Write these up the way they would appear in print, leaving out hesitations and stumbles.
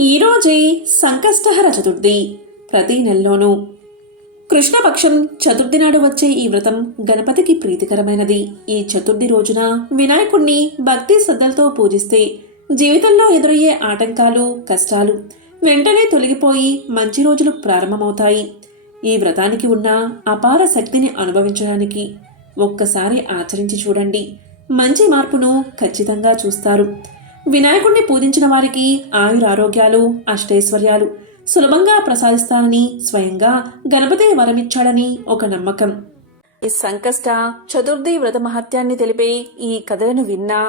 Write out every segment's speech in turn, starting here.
ఈరోజే సంకష్టహర చతుర్థి. ప్రతి నెలలోనూ కృష్ణపక్షం చతుర్థి నాడు వచ్చే ఈ వ్రతం గణపతికి ప్రీతికరమైనది. ఈ చతుర్థి రోజున వినాయకుణ్ణి భక్తి శ్రద్ధలతో పూజిస్తే జీవితంలో ఎదురయ్యే ఆటంకాలు, కష్టాలు వెంటనే తొలగిపోయి మంచి రోజులు ప్రారంభమవుతాయి. ఈ వ్రతానికి ఉన్న అపార శక్తిని అనుభవించడానికి ఒక్కసారి ఆచరించి చూడండి. మంచి మార్పును ఖచ్చితంగా చూస్తారు. వినాయకుణ్ణి పూజించిన వారికి ఆయురారోగ్యాలు, అష్టైశ్వర్యాలు సులభంగా ప్రసాదిస్తానని స్వయంగా గణపతి వరమిచ్చాడని ఒక నమ్మకం. ఈ సంకష్ట చతుర్థి వ్రత మహత్యాన్ని తెలిపే ఈ కథలను విన్నా,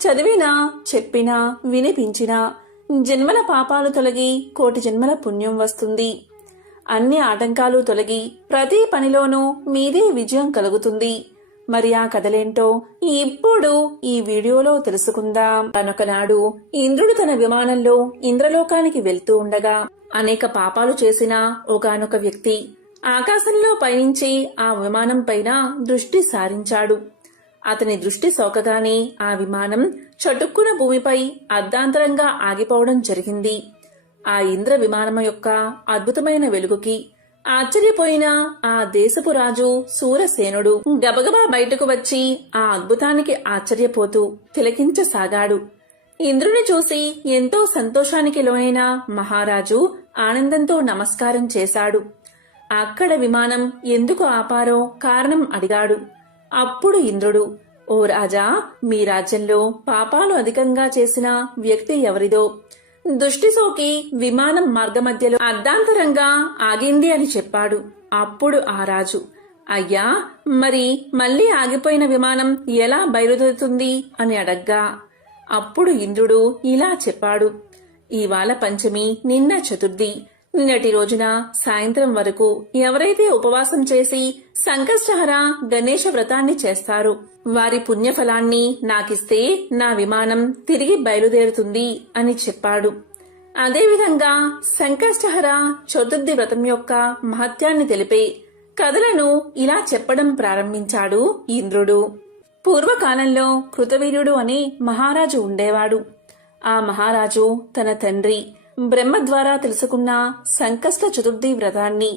చదివినా, చెప్పినా, వినిపించినా జన్మల పాపాలు తొలగి కోటి జన్మల పుణ్యం వస్తుంది. అన్ని ఆటంకాలు తొలగి ప్రతి పనిలోనూ మీదే విజయం కలుగుతుంది. మరి ఆ కథలేంటో ఇప్పుడు ఈ వీడియోలో తెలుసుకుందాం. తనొకనాడు ఇంద్రుడు తన విమానంలో ఇంద్రలోకానికి వెళ్తూ ఉండగా అనేక పాపాలు చేసిన ఒకానొక వ్యక్తి ఆకాశంలో పయనించి ఆ విమానం పైన దృష్టి సారించాడు. అతని దృష్టి సోకగానే ఆ విమానం చటుక్కున భూమిపై అర్ధాంతరంగా ఆగిపోవడం జరిగింది. ఆ ఇంద్ర విమానం యొక్క అద్భుతమైన వెలుగుకి ఆశ్చర్యపోయిన ఆ దేశపు రాజు సూరసేనుడు గబగబా బయటకు వచ్చి ఆ అద్భుతానికి ఆశ్చర్యపోతూ తిలకించసాగాడు. ఇంద్రుని చూసి ఎంతో సంతోషానికి లోనైన మహారాజు ఆనందంతో నమస్కారం చేశాడు. అక్కడ విమానం ఎందుకు ఆపారో కారణం అడిగాడు. అప్పుడు ఇంద్రుడు, ఓ రాజా, మీ రాజ్యంలో పాపాలు అధికంగా చేసిన వ్యక్తి ఎవరిదో దృష్టి సోకి విమానం మార్గమధ్యలో అర్ధాంతరంగా ఆగింది అని చెప్పాడు. అప్పుడు ఆ రాజు, అయ్యా, మరి మళ్లీ ఆగిపోయిన విమానం ఎలా బయలుదేరుతుంది అని అడగ్గా అప్పుడు ఇంద్రుడు ఇలా చెప్పాడు. ఇవాళ పంచమి, నిన్న చతుర్థి. నిన్నటి రోజున సాయంత్రం వరకు ఎవరైతే ఉపవాసం చేసి సంకష్టహర గణేశ వ్రతాన్ని చేస్తారో వారి పుణ్యఫలాన్ని నాకిస్తే నా విమానం తిరిగి బయలుదేరుతుంది అని చెప్పాడు. అదేవిధంగా సంకష్టహర చతుర్థి వ్రతం యొక్క మహత్యాన్ని తెలిపే కథలను ఇలా చెప్పడం ప్రారంభించాడు ఇంద్రుడు. పూర్వకాలంలో కృతవీర్యుడు అనే మహారాజు ఉండేవాడు. ఆ మహారాజు తన తండ్రి బ్రహ్మ ద్వారా తెలుసుకున్న సంకష్ట చతుర్థి వ్రతాన్ని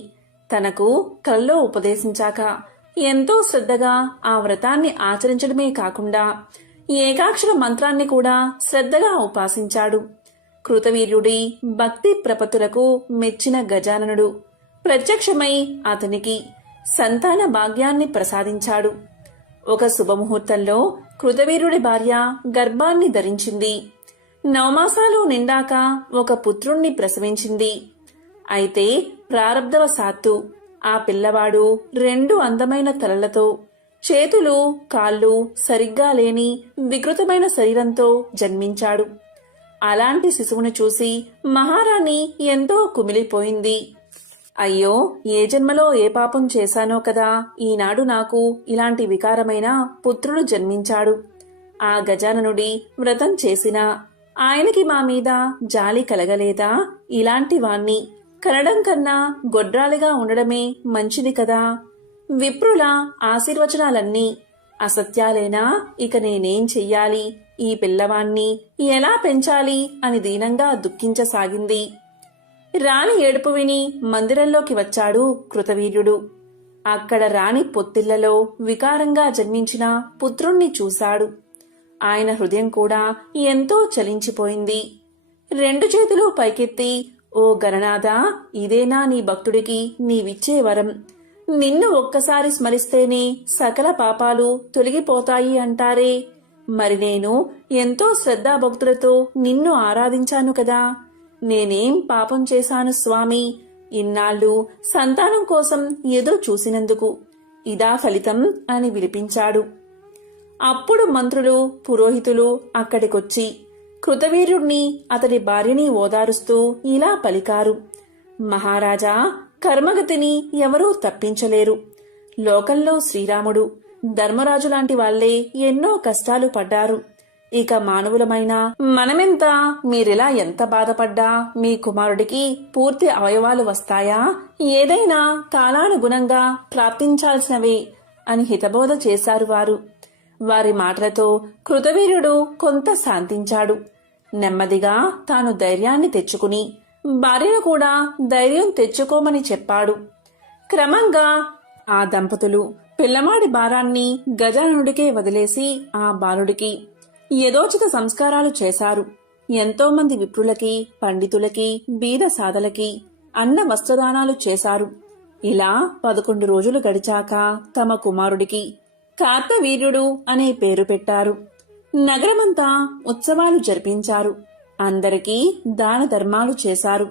తనకు కల్లో ఉపదేశించాక ఎంతో శ్రద్ధగా ఆ వ్రతాన్ని ఆచరించడమే కాకుండా ఏకాక్షర మంత్రాన్ని కూడా శ్రద్ధగా ఉపాసించాడు. కృతవీర్యుడి భక్తి ప్రపత్తులకు మెచ్చిన గజాననుడు ప్రత్యక్షమై అతనికి సంతాన భాగ్యాన్ని ప్రసాదించాడు. ఒక శుభముహూర్తంలో కృతవీర్యుడి భార్య గర్భాన్ని ధరించింది. 9 మాసాలు నిండాక ఒక పుత్రుణ్ణి ప్రసవించింది. అయితే ప్రారబ్ధవశాత్తు ఆ పిల్లవాడు 2 అందమైన తలలతో, చేతులు, కాళ్ళు సరిగ్గా లేని వికృతమైన శరీరంతో జన్మించాడు. అలాంటి శిశువును చూసి మహారాణి ఎంతో కుమిలిపోయింది. అయ్యో, ఏ జన్మలో ఏ పాపం చేశానో కదా ఈనాడు నాకు ఇలాంటి వికారమైన పుత్రుడు జన్మించాడు. ఆ గజాననుడి వ్రతం చేసినా ఆయనకి మా మీద జాలి కలగలేదా? ఇలాంటి వాణ్ణి కనడం కన్నా గొడ్రాలిగా ఉండడమే మంచిది కదా. విప్రుల ఆశీర్వచనాలన్నీ అసత్యాలేనా? ఇక నేనేం చెయ్యాలి? ఈ పిల్లవాణ్ణి ఎలా పెంచాలి అని దీనంగా దుఃఖించసాగింది. రాణి ఏడుపు విని మందిరంలోకి వచ్చాడు కృతవీర్యుడు. అక్కడ రాణి పొత్తిళ్లలో వికారంగా జన్మించిన పుత్రుణ్ణి చూశాడు. ఆయన హృదయం కూడా ఎంతో చలించిపోయింది. 2 చేతులు పైకెత్తి, ఓ గణనాథ, ఇదేనా నీ భక్తుడికి నీవిచ్చే వరం? నిన్ను ఒక్కసారి స్మరిస్తేనే సకల పాపాలు తొలగిపోతాయి అంటారే. మరి నేను ఎంతో శ్రద్ధాభక్తులతో నిన్ను ఆరాధించాను కదా. నేనేం పాపం చేశాను స్వామి? ఇన్నాళ్ళు సంతానం కోసం ఎదురు చూసినందుకు ఇదా ఫలితం అని విలిపించాడు. అప్పుడు మంత్రులు, పురోహితులు అక్కడికొచ్చి కృతవీర్యుణ్ణి, అతడి భార్యని ఓదారుస్తూ ఇలా పలికారు. మహారాజా, కర్మగతిని ఎవరూ తప్పించలేరు. లోకంలో శ్రీరాముడు, ధర్మరాజు లాంటి వాళ్లే ఎన్నో కష్టాలు పడ్డారు. ఇక మానవులమైన మనమెంత? మీరిలా ఎంత బాధపడ్డా మీ కుమారుడికి పూర్తి అవయవాలు వస్తాయా? ఏదైనా కాలానుగుణంగా ప్రాప్తించాల్సినవే అని హితబోధ చేశారు వారు. వారి మాటలతో కృతవీర్యుడు కొంత శాంతించాడు. నెమ్మదిగా తాను ధైర్యాన్ని తెచ్చుకుని భార్యను కూడా ధైర్యం తెచ్చుకోమని చెప్పాడు. క్రమంగా ఆ దంపతులు పిల్లవాడి భారాన్ని గజాననుడికే వదిలేసి ఆ బాలుడికి యథోచిత సంస్కారాలు చేశారు. ఎంతో మంది విప్రులకి, పండితులకి, బీద సాదలకి అన్న వస్త్రదానాలు చేశారు. ఇలా 11 రోజులు గడిచాక తమ కుమారుడికి కార్తవీర్యుడు అనే పేరు పెట్టారు. నగరమంతా ఉత్సవాలు జరిపించారు. అందరికీ దాన ధర్మాలు చేశారు.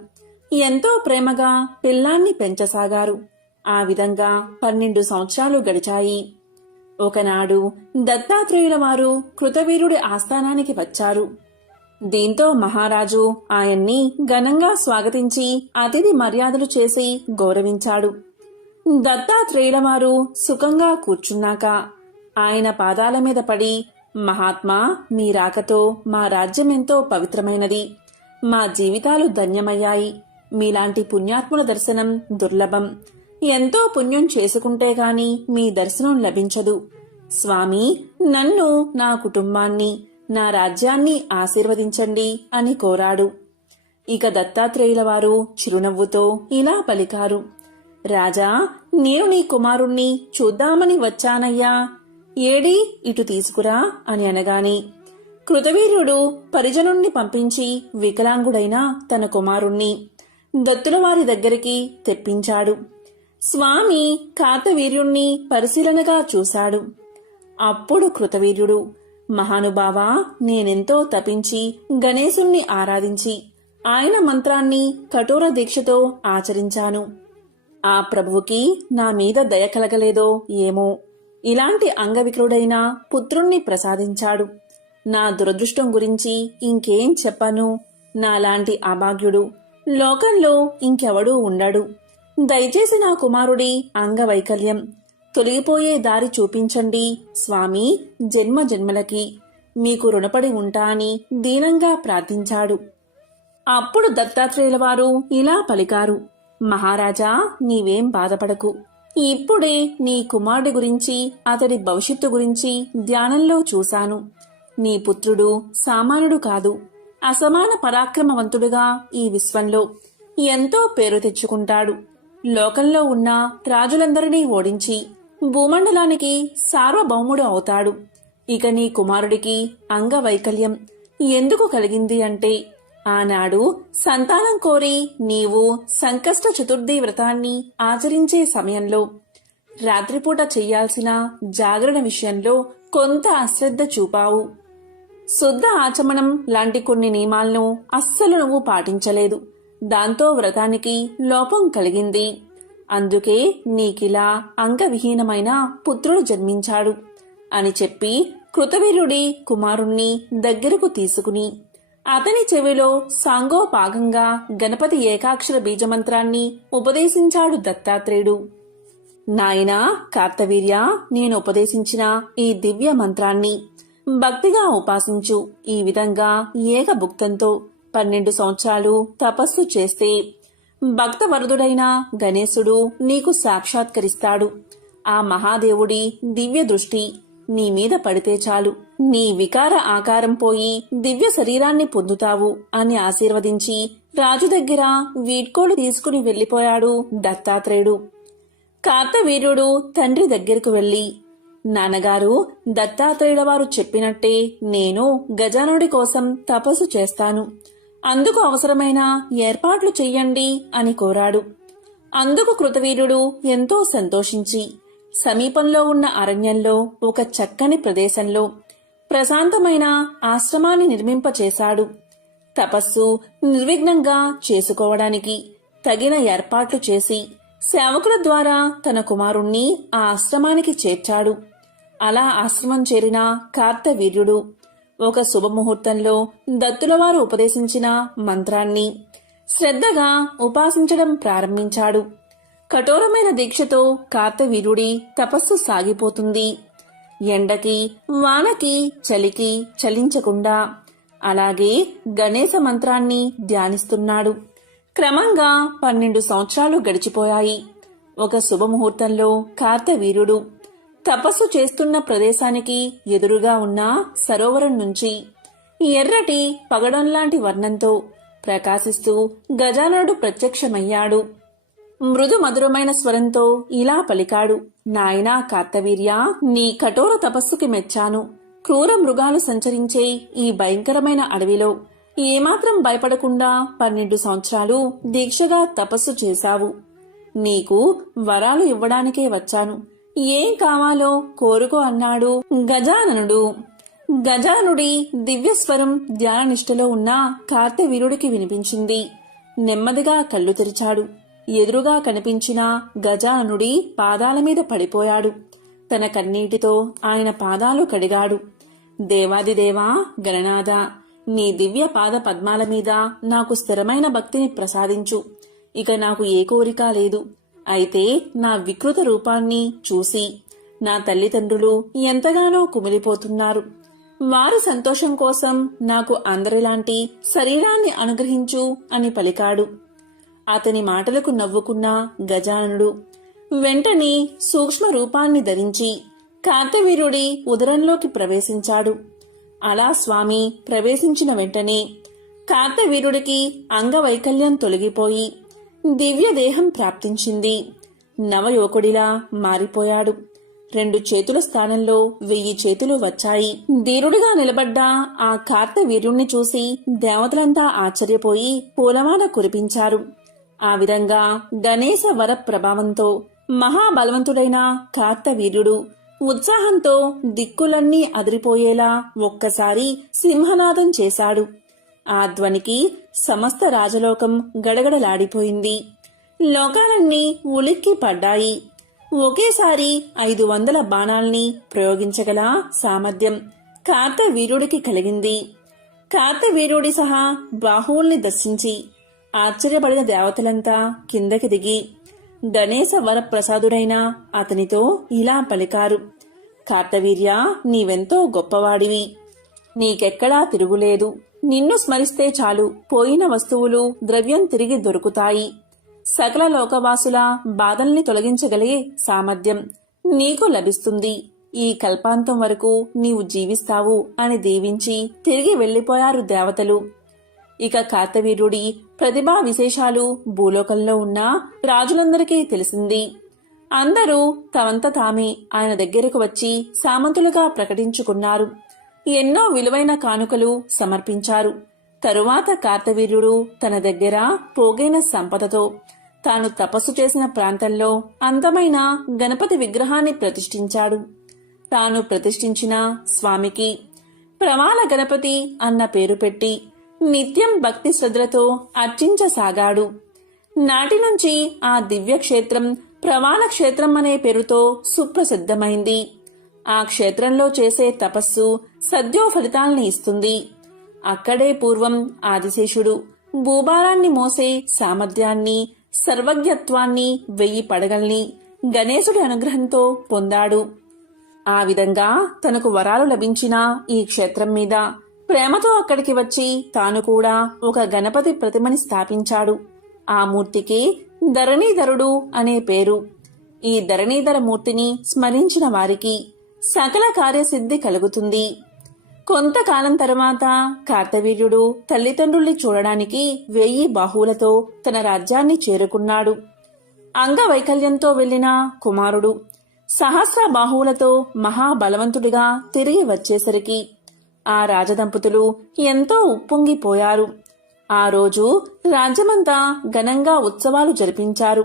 ఎంతో ప్రేమగా పిల్లాన్ని పెంచసాగారు. ఆ విధంగా 12 సంవత్సరాలు గడిచాయి. ఒకనాడు దత్తాత్రేయుల వారు కృతవీరుడి ఆస్థానానికి వచ్చారు. దీంతో మహారాజు ఆయన్ని ఘనంగా స్వాగతించి అతిథి మర్యాదలు చేసి గౌరవించాడు. దత్తాత్రేయుల వారు సుఖంగా కూర్చున్నాక ఆయన పాదాల మీద పడి, మహాత్మా, మీ రాకతో మా రాజ్యమెంతో పవిత్రమైనది. మా జీవితాలు ధన్యమయ్యాయి. మీలాంటి పుణ్యాత్ముల దర్శనం దుర్లభం. ఎంతో పుణ్యం చేసుకుంటే గాని మీ దర్శనం లభించదు. స్వామి, నన్ను, నా కుటుంబాన్ని, నా రాజ్యాన్ని ఆశీర్వదించండి అని కోరాడు. ఇక దత్తాత్రేయుల వారు చిరునవ్వుతో ఇలా పలికారు. రాజా, నేను నీ కుమారుణ్ణి చూద్దామని వచ్చానయ్యా. ఏడి, ఇటు తీసుకురా అని అనగాని కృతవీర్యుడు పరిజనుణ్ణి పంపించి వికలాంగుడైన తన కుమారుణ్ణి దత్తులవారి దగ్గరికి తెప్పించాడు. స్వామి కార్తవీర్యుణ్ణి పరిశీలనగా చూశాడు. అప్పుడు కృతవీర్యుడు, మహానుభావా, నేనెంతో తపించి గణేశుణ్ణి ఆరాధించి ఆయన మంత్రాన్ని కఠోర దీక్షతో ఆచరించాను. ఆ ప్రభువుకి నా మీద దయ కలగలేదో ఏమో, ఇలాంటి అంగవికలుడైన పుత్రుణ్ణి ప్రసాదించాడు. నా దురదృష్టం గురించి ఇంకేం చెప్పను. నాలాంటి అభాగ్యుడు లోకంలో ఇంకెవడూ ఉండడు. దయచేసి నా కుమారుడి అంగవైకల్యం తొలగిపోయే దారి చూపించండి స్వామి. జన్మ జన్మలకి మీకు రుణపడి ఉంటా అని దీనంగా ప్రార్థించాడు. అప్పుడు దత్తాత్రేయుల వారు ఇలా పలికారు. మహారాజా, నీవేం బాధపడకు. ఇప్పుడే నీ కుమారుడి గురించి, అతడి భవిష్యత్తు గురించి ధ్యానంలో చూశాను. నీ పుత్రుడు సామాన్యుడు కాదు. అసమాన పరాక్రమవంతుడుగా ఈ విశ్వంలో ఎంతో పేరు తెచ్చుకుంటాడు. లోకంలో ఉన్న రాజులందరినీ ఓడించి భూమండలానికి సార్వభౌముడు అవుతాడు. ఇక నీ కుమారుడికి అంగవైకల్యం ఎందుకు కలిగింది అంటే, ఆనాడు సంతానం కోరి నీవు సంకష్ట చతుర్థి వ్రతాన్ని ఆచరించే సమయంలో రాత్రిపూట చెయ్యాల్సిన జాగరణ విషయంలో కొంత అశ్రద్ధ చూపావు. శుద్ధ ఆచమనం లాంటి కొన్ని నియమాలను అస్సలు నువ్వు పాటించలేదు. దాంతో వ్రతానికి లోపం కలిగింది. అందుకే నీకిలా అంగవిహీనమైన పుత్రుడు జన్మించాడు అని చెప్పి కృతవీర్యుడి కుమారుణ్ణి దగ్గరకు తీసుకుని అతని చెవిలో సాంగోపాగంగా గణపతి ఏకాక్షర బీజమంత్రాన్ని ఉపదేశించాడు దత్తాత్రేయుడు. నాయనా కార్తవీర్య, నేను ఉపదేశించిన ఈ దివ్య మంత్రాన్ని భక్తిగా ఉపాసించు. ఈ విధంగా ఏకభుక్తంతో 12 సంవత్సరాలు తపస్సు చేస్తే భక్తవరదుడైన గణేశుడు నీకు సాక్షాత్కరిస్తాడు. ఆ మహాదేవుడి దివ్య దృష్టి నీ మీద పడితే చాలు, నీ వికార ఆకారం పోయి దివ్య శరీరాన్ని పొందుతావు అని ఆశీర్వదించి రాజు దగ్గర వీడ్కోలు తీసుకుని వెళ్లిపోయాడు దత్తాత్రేయుడు. కార్తవీర్యుడు తండ్రి దగ్గరకు వెళ్లి, నాన్నగారు, దత్తాత్రేయుల వారు చెప్పినట్టే నేను గజానుడి కోసం తపస్సు చేస్తాను. అందుకు అవసరమైన ఏర్పాట్లు చెయ్యండి అని కోరాడు. అందుకు కృతవీర్యుడు ఎంతో సంతోషించి సమీపంలో ఉన్న అరణ్యంలో ఒక చక్కని ప్రదేశంలో ప్రశాంతమైన ఆశ్రమాన్ని నిర్మింపచేశాడు. తపస్సు నిర్విఘ్నంగా చేసుకోవడానికి తగిన ఏర్పాట్లు చేసి సేవకుల ద్వారా తన కుమారుణ్ణి ఆ ఆశ్రమానికి చేర్చాడు. అలా ఆశ్రమం చేరిన కార్తవీర్యుడు ఒక శుభముహూర్తంలో దత్తులవారు ఉపదేశించిన మంత్రాన్ని శ్రద్ధగా ఉపాసించడం ప్రారంభించాడు. కఠోరమైన దీక్షతో కార్తవీర్యుడి తపస్సు సాగిపోతుంది. ఎండకి, వానకి, చలికి చలించకుండా అలాగే గణేశ మంత్రాన్ని ధ్యానిస్తున్నాడు. క్రమంగా 12 సంవత్సరాలు గడిచిపోయాయి. ఒక శుభముహూర్తంలో కార్తవీర్యుడు తపస్సు చేస్తున్న ప్రదేశానికి ఎదురుగా ఉన్న సరోవరం నుంచి ఎర్రటి పగడంలాంటి వర్ణంతో ప్రకాశిస్తూ గజాననుడు ప్రత్యక్షమయ్యాడు. మృదు మధురమైన స్వరంతో ఇలా పలికాడు. నాయనా కార్తవీర్య, నీ కఠోర తపస్సుకి మెచ్చాను. క్రూర మృగాలు సంచరించే ఈ భయంకరమైన అడవిలో ఏమాత్రం భయపడకుండా 12 సంవత్సరాలు దీక్షగా తపస్సు చేశావు. నీకు వరాలు ఇవ్వడానికే వచ్చాను. ఏం కావాలో కోరుకో అన్నాడు గజాననుడు. గజానుడి దివ్యస్వరం ధ్యాననిష్టలో ఉన్న కార్తవీర్యుడికి వినిపించింది. నెమ్మదిగా కళ్ళు తెరిచాడు. ఎదురుగా కనిపించిన గజాననుడి పాదాల మీద పడిపోయాడు. తన కన్నీటితో ఆయన పాదాలు కడిగాడు. దేవాదిదేవా గణనాథ, నీ దివ్య పాద పద్మాల మీద నాకు స్థిరమైన భక్తిని ప్రసాదించు. ఇక నాకు ఏ కోరిక లేదు. అయితే నా వికృత రూపాన్ని చూసి నా తల్లిదండ్రులు ఎంతగానో కుమిలిపోతున్నారు. వారి సంతోషం కోసం నాకు అందరిలాంటి శరీరాన్ని అనుగ్రహించు అని పలికాడు. అతని మాటలకు నవ్వుకున్న గజాననుడు వెంటనే సూక్ష్మ రూపాన్ని ధరించి కార్తవీర్యుడి ఉదరంలోకి ప్రవేశించాడు. అలా స్వామి ప్రవేశించిన వెంటనే కార్తవీర్యుడికి అంగవైకల్యం తొలగిపోయి దివ్య దేహం ప్రాప్తించింది. నవయువకుడిలా మారిపోయాడు. 2 చేతుల స్థానంలో 1000 చేతులు వచ్చాయి. ధీరుడిగా నిలబడ్డ ఆ కార్తవీర్యుణ్ణి చూసి దేవతలంతా ఆశ్చర్యపోయి పూలమాల కురిపించారు. ఆ విధంగా గణేశ వర ప్రభావంతో మహాబలవంతుడైన కార్తవీర్యుడు ఉత్సాహంతో దిక్కులన్నీ అదిరిపోయేలా ఒక్కసారి సింహనాదం చేశాడు. ఆ ధ్వనికి సమస్త రాజలోకం గడగడలాడిపోయింది. లోకాలన్నీ ఉలిక్కి పడ్డాయి. ఒకేసారి 500 బాణాల్ని ప్రయోగించగల సామర్థ్యం కార్తవీర్యుడికి కలిగింది. కార్తవీర్యుడి సహా బాహువుల్ని దర్శించి ఆశ్చర్యపడిన దేవతలంతా కిందకి దిగి గణేశ వరప్రసాదుడైన అతనితో ఇలా పలికారు. కార్తవీర్య, నీవెంతో గొప్పవాడివి. నీకెక్కడా తిరుగులేదు. నిన్ను స్మరిస్తే చాలు పోయిన వస్తువులు, ద్రవ్యం తిరిగి దొరుకుతాయి. సకల లోకవాసుల బాధల్ని తొలగించగలిగే సామర్థ్యం నీకు లభిస్తుంది. ఈ కల్పాంతం వరకు నీవు జీవిస్తావు అని దీవించి తిరిగి వెళ్లిపోయారు దేవతలు. ఇక కార్తవీర్యుడి ప్రతిభా విశేషాలు భూలోకంలో ఉన్న రాజులందరికీ తెలిసింది. అందరూ తమంత తామే ఆయన దగ్గరకు వచ్చి సామంతులుగా ప్రకటించుకున్నారు. ఎన్నో విలువైన కానుకలు సమర్పించారు. తరువాత కార్తవీర్యుడు తన దగ్గర పోగైన సంపదతో తాను తపస్సు చేసిన ప్రాంతంలో అందమైన గణపతి విగ్రహాన్ని ప్రతిష్ఠించాడు. తాను ప్రతిష్ఠించిన స్వామికి ప్రమాణ గణపతి అన్న పేరు పెట్టి నిత్యం భక్తి శ్రద్ధలతో అర్చించసాగాడు. నాటి నుంచి ఆ దివ్యక్షేత్రం ప్రమాణ క్షేత్రం అనే పేరుతో సుప్రసిద్ధమైంది. ఆ క్షేత్రంలో చేసే తపస్సు సద్యో ఫలితాల్ని ఇస్తుంది. అక్కడే పూర్వం ఆదిశేషుడు భూభారాన్ని మోసే సామర్థ్యాన్ని, సర్వజ్ఞత్వాన్ని 1000 పడగల్ని గణేశుడి అనుగ్రహంతో పొందాడు. ఆ విధంగా తనకు వరాలు లభించిన ఈ క్షేత్రం మీద ప్రేమతో అక్కడికి వచ్చి తాను కూడా ఒక గణపతి ప్రతిమని స్థాపించాడు. ఆ మూర్తికి ధరణీధరుడు అనే పేరు. ఈ ధరణీధర మూర్తిని స్మరించిన వారికి సకల కార్యసిద్ధి కలుగుతుంది. కొంతకాలం తరువాత కార్తవీర్యుడు తల్లిదండ్రుల్ని చూడడానికి 1000 బాహువులతో తన రాజ్యాన్ని చేరుకున్నాడు. అంగవైకల్యంతో వెళ్లిన కుమారుడు సహస్ర బాహువులతో మహాబలవంతుడిగా తిరిగి వచ్చేసరికి ఆ రాజదంపతులు ఎంతో ఉప్పొంగిపోయారు. ఆ రోజు రాజ్యమంతా ఘనంగా ఉత్సవాలు జరిపించారు.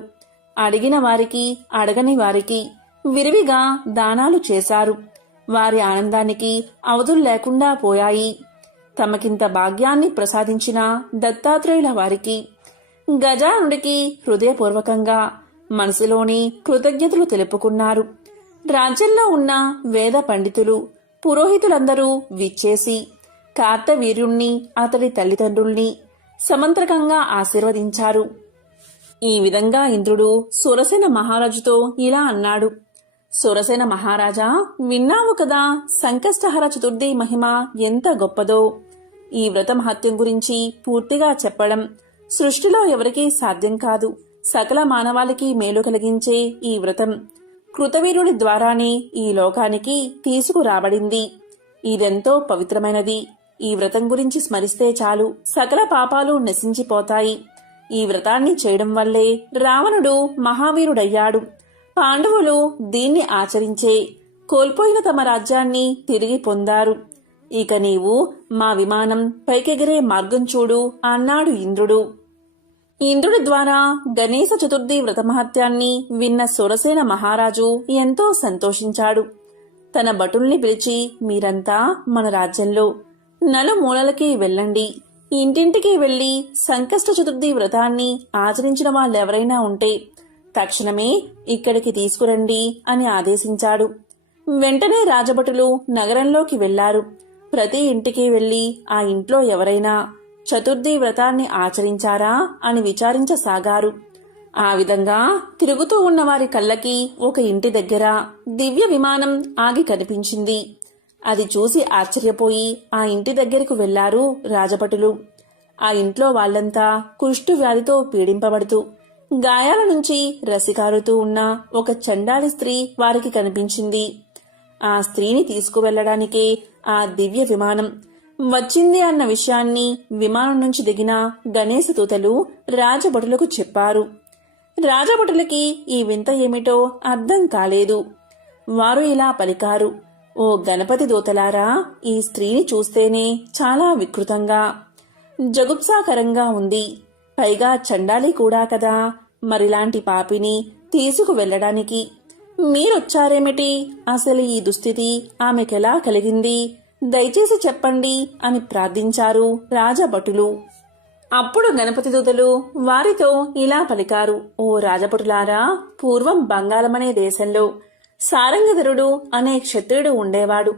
అడిగిన వారికి, అడగని వారికి విరివిగా దానాలు చేశారు. వారి ఆనందానికి అవధులు లేకుండా పోయాయి. తమకింత భాగ్యాన్ని ప్రసాదించిన దత్తాత్రేయుల వారికి, గజానుడికి హృదయపూర్వకంగా మనసులోని కృతజ్ఞతలు తెలుపుకున్నారు. రాజ్యంలో ఉన్న వేద పండితులు, పురోహితులందరూ విచ్చేసి కార్తవీర్యుణ్ణి, అతడి తల్లిదండ్రుల్ని సమంత్రకంగా ఆశీర్వదించారు. ఈ విధంగా ఇంద్రుడు సురసేన మహారాజుతో ఇలా అన్నాడు. సురసేన మహారాజా, విన్నావు కదా సంకష్టహర చతుర్థి మహిమ ఎంత గొప్పదో. ఈ వ్రత మహత్యం గురించి పూర్తిగా చెప్పడం సృష్టిలో ఎవరికీ సాధ్యం కాదు. సకల మానవాళికి మేలు కలిగించే ఈ వ్రతం కృతవీరుడి ద్వారానే ఈ లోకానికి తీసుకురాబడింది. ఇదెంతో పవిత్రమైనది. ఈ వ్రతం గురించి స్మరిస్తే చాలు సకల పాపాలు నశించిపోతాయి. ఈ వ్రతాన్ని చేయడం వల్లే రావణుడు మహావీరుడయ్యాడు. పాండవులు దీన్ని ఆచరించే కోల్పోయిన తమ రాజ్యాన్ని తిరిగి పొందారు. ఇక నీవు మా విమానం పైకెగిరే మార్గం చూడు అన్నాడు ఇంద్రుడు. ఇంద్రుడి ద్వారా గణేశ చతుర్థి వ్రతమహత్యాన్ని విన్న సురసేన మహారాజు ఎంతో సంతోషించాడు. తన భటుల్ని పిలిచి, మీరంతా మన రాజ్యంలో నలుమూలలకి వెళ్ళండి. ఇంటింటికి వెళ్లి సంకష్ట చతుర్థి వ్రతాన్ని ఆచరించిన వాళ్ళెవరైనా ఉంటే తక్షణమే ఇక్కడికి తీసుకురండి అని ఆదేశించాడు. వెంటనే రాజభటులు నగరంలోకి వెళ్లారు. ప్రతి ఇంటికి వెళ్లి ఆ ఇంట్లో ఎవరైనా చతుర్థి వ్రతాన్ని ఆచరించారా అని విచారించసాగారు. ఆ విధంగా తిరుగుతూ ఉన్న వారి కళ్ళకి ఒక ఇంటి దగ్గర దివ్య విమానం ఆగి కనిపించింది. అది చూసి ఆశ్చర్యపోయి ఆ ఇంటి దగ్గరకు వెళ్లారు రాజభటులు. ఆ ఇంట్లో వాళ్లంతా కుష్టు వ్యాధితో పీడింపబడుతూ గాయాల నుంచి రసికారుతూ ఉన్న ఒక చండాలి స్త్రీ వారికి కనిపించింది. ఆ స్త్రీని తీసుకువెళ్లడానికే ఆ దివ్య విమానం వచ్చింది అన్న విషయాన్ని విమానం నుంచి దిగిన గణేశ దూతలు రాజభటులకు చెప్పారు. రాజభటులకి ఈ వింత ఏమిటో అర్థం కాలేదు. వారు ఇలా పలికారు, ఓ గణపతి దూతలారా, ఈ స్త్రీని చూస్తేనే చాలా వికృతంగా జగుప్సాకరంగా ఉంది. పైగా చండాలి కూడా కదా. మరిలాంటి పాపిని తీసుకువెళ్లడానికి మీరొచ్చారేమిటి? అసలు ఈ దుస్థితి ఆమెకెలా కలిగింది? దయచేసి చెప్పండి అని ప్రార్థించారు రాజభటులు. అప్పుడు గణపతి దూతలు వారితో ఇలా పలికారు, ఓ రాజభటులారా, పూర్వం బంగాళమనే దేశంలో సారంగధరుడు అనే క్షత్రియుడు ఉండేవాడు.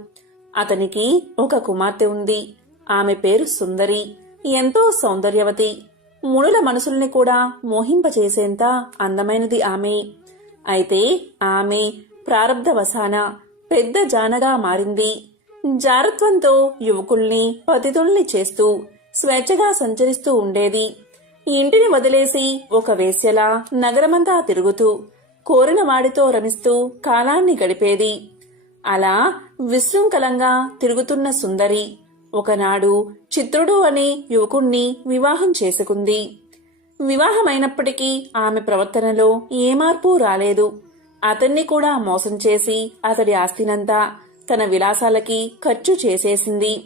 అతనికి ఒక కుమార్తె ఉంది. ఆమె పేరు సుందరి. ఎంతో సౌందర్యవతి. మునుల మనసుల్ని కూడా మోహింపచేసేంత అందమైనది ఆమె. అయితే ఆమె ప్రారబ్ధవశాన పెద్ద జానగా మారింది. జారత్వంతో యువకుల్ని పతితుల్ని చేస్తూ స్వేచ్ఛగా సంచరిస్తూ ఉండేది. ఇంటిని వదిలేసి ఒక వేశ్యలా నగరమంతా తిరుగుతూ కోరిన వాడితో రమిస్తూ కాలాన్ని గడిపేది. అలా విశృంఖలంగా తిరుగుతున్న సుందరి ఒకనాడు చిత్రుడు అనే యువకుణ్ణి వివాహం చేసుకుంది. వివాహమైనప్పటికీ ఆమె ప్రవర్తనలో ఏ మార్పు రాలేదు. అతన్ని కూడా మోసం చేసి అతడి ఆస్తినంతా తన విలాసాలకి ఖర్చు చేసేసింది.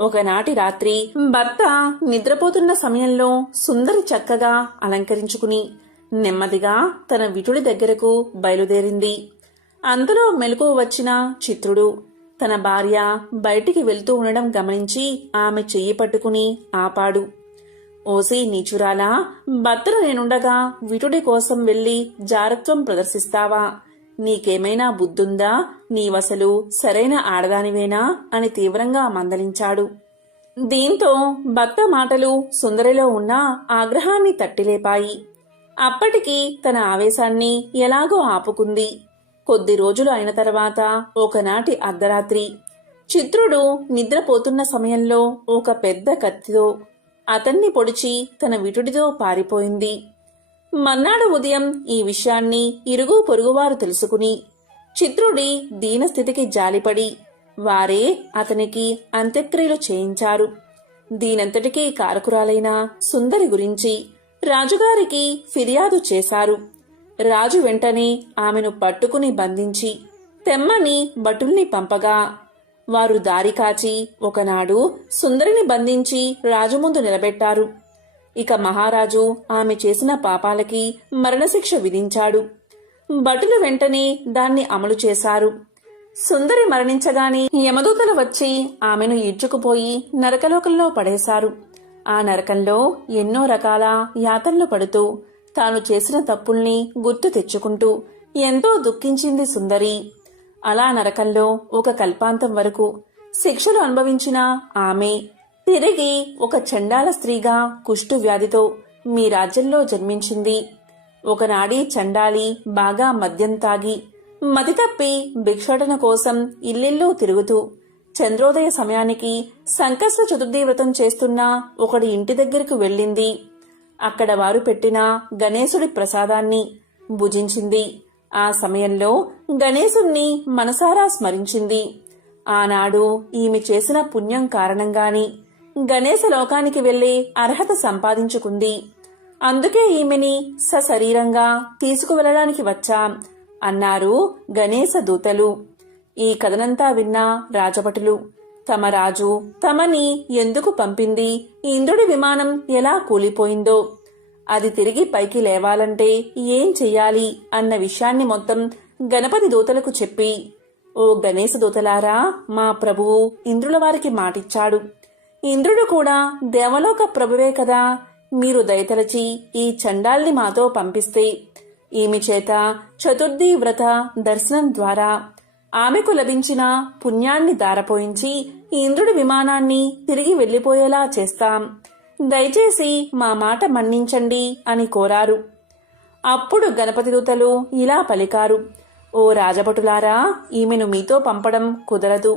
ఒకనాటి రాత్రి భర్త నిద్రపోతున్న సమయంలో సుందరి చక్కగా అలంకరించుకుని నెమ్మదిగా తన విటుడి దగ్గరకు బయలుదేరింది. అంతలో మెలకువ వచ్చిన చిత్రుడు తన భార్య బయటికి వెళ్తూ ఉండడం గమనించి ఆమె చెయ్యి పట్టుకుని ఆపాడు. ఓసి నీచురాలా, భర్తను నేనుండగా విటుడి కోసం వెళ్లి జారత్వం ప్రదర్శిస్తావా? నీకేమైనా బుద్ధుందా? నీవసలు సరైన ఆడదానివేనా అని తీవ్రంగా మందలించాడు. దీంతో భర్త మాటలు సుందరిలో ఉన్న ఆగ్రహాన్ని తట్టిలేపాయి. అప్పటికి తన ఆవేశాన్ని ఎలాగో ఆపుకుంది. కొద్ది రోజులు అయిన తర్వాత ఒకనాటి అర్ధరాత్రి చిత్రుడు నిద్రపోతున్న సమయంలో ఒక పెద్ద కత్తితో అతన్ని పొడిచి తన విటుడితో పారిపోయింది. మర్నాడు ఉదయం ఈ విషయాన్ని ఇరుగు పొరుగువారు తెలుసుకుని చిత్రుడి దీనస్థితికి జాలిపడి వారే అతనికి అంత్యక్రియలు చేయించారు. దీనంతటికీ కారకురాలైన సుందరి గురించి రాజుగారికి ఫిర్యాదు చేశారు. రాజు వెంటనే ఆమెను పట్టుకుని బంధించి తెమ్మని భటుల్ని పంపగా వారు దారి కాచి ఒకనాడు సుందరిని బంధించి రాజు ముందు నిలబెట్టారు. ఇక మహారాజు ఆమె చేసిన పాపాలకి మరణశిక్ష విధించాడు. భటులు వెంటనే దాన్ని అమలు చేశారు. సుందరి మరణించగానే యమదూతలు వచ్చి ఆమెను ఈడ్చుకుపోయి నరకలోకంలో పడేశారు. ఆ నరకంలో ఎన్నో రకాల యాతనలు పడుతూ తాను చేసిన తప్పుల్ని గుర్తు తెచ్చుకుంటూ ఎంతో దుఃఖించింది సుందరి. అలా నరకంలో ఒక కల్పాంతం వరకు శిక్షలు అనుభవించిన ఆమె తిరిగి ఒక చండాల స్త్రీగా కుష్టు వ్యాధితో మీ రాజ్యంలో జన్మించింది. ఒకనాడి చండాలి బాగా మద్యం తాగి మతి తప్పి భిక్షాటన కోసం ఇల్లిల్లు తిరుగుతూ చంద్రోదయ సమయానికి సంకష్ట చతుర్థి వ్రతం చేస్తున్న ఒకడి ఇంటి దగ్గరకు వెళ్ళింది. అక్కడ వారు పెట్టిన గణేశుడి ప్రసాదాన్ని భుజించింది. ఆ సమయంలో గణేశుణ్ణి మనసారా స్మరించింది. ఆనాడు ఈమె చేసిన పుణ్యం కారణంగాని గణేశ లోకానికి వెళ్లే అర్హత సంపాదించుకుంది. అందుకే ఈమెని సశరీరంగా తీసుకువెళ్లడానికి వచ్చాం అన్నారు గణేశ దూతలు. ఈ కథనంతా విన్న రాజభటులు తమ రాజు తమని ఎందుకు పంపింది, ఇంద్రుడి విమానం ఎలా కూలిపోయిందో, అది తిరిగి పైకి లేవాలంటే ఏం చెయ్యాలి అన్న విషయాన్ని మొత్తం గణపతి దూతలకు చెప్పి, ఓ గణేశ దూతలారా, మా ప్రభువు ఇంద్రుల వారికి మాటిచ్చాడు. ఇంద్రుడు కూడా దేవలోక ప్రభువే కదా. మీరు దయతలచి ఈ చండాల్ని మాతో పంపిస్తే ఈమె చేత చతుర్థి వ్రత దర్శనం ద్వారా ఆమెకు లభించిన పుణ్యాన్ని దారపోయించి ఇంద్రుడి విమానాన్ని తిరిగి వెళ్లిపోయేలా చేస్తాం. దయచేసి మా మాట మన్నించండి అని కోరారు. అప్పుడు గణపతి దూతలు ఇలా పలికారు, ఓ రాజభటులారా, ఈమెను మీతో పంపడం కుదరదు.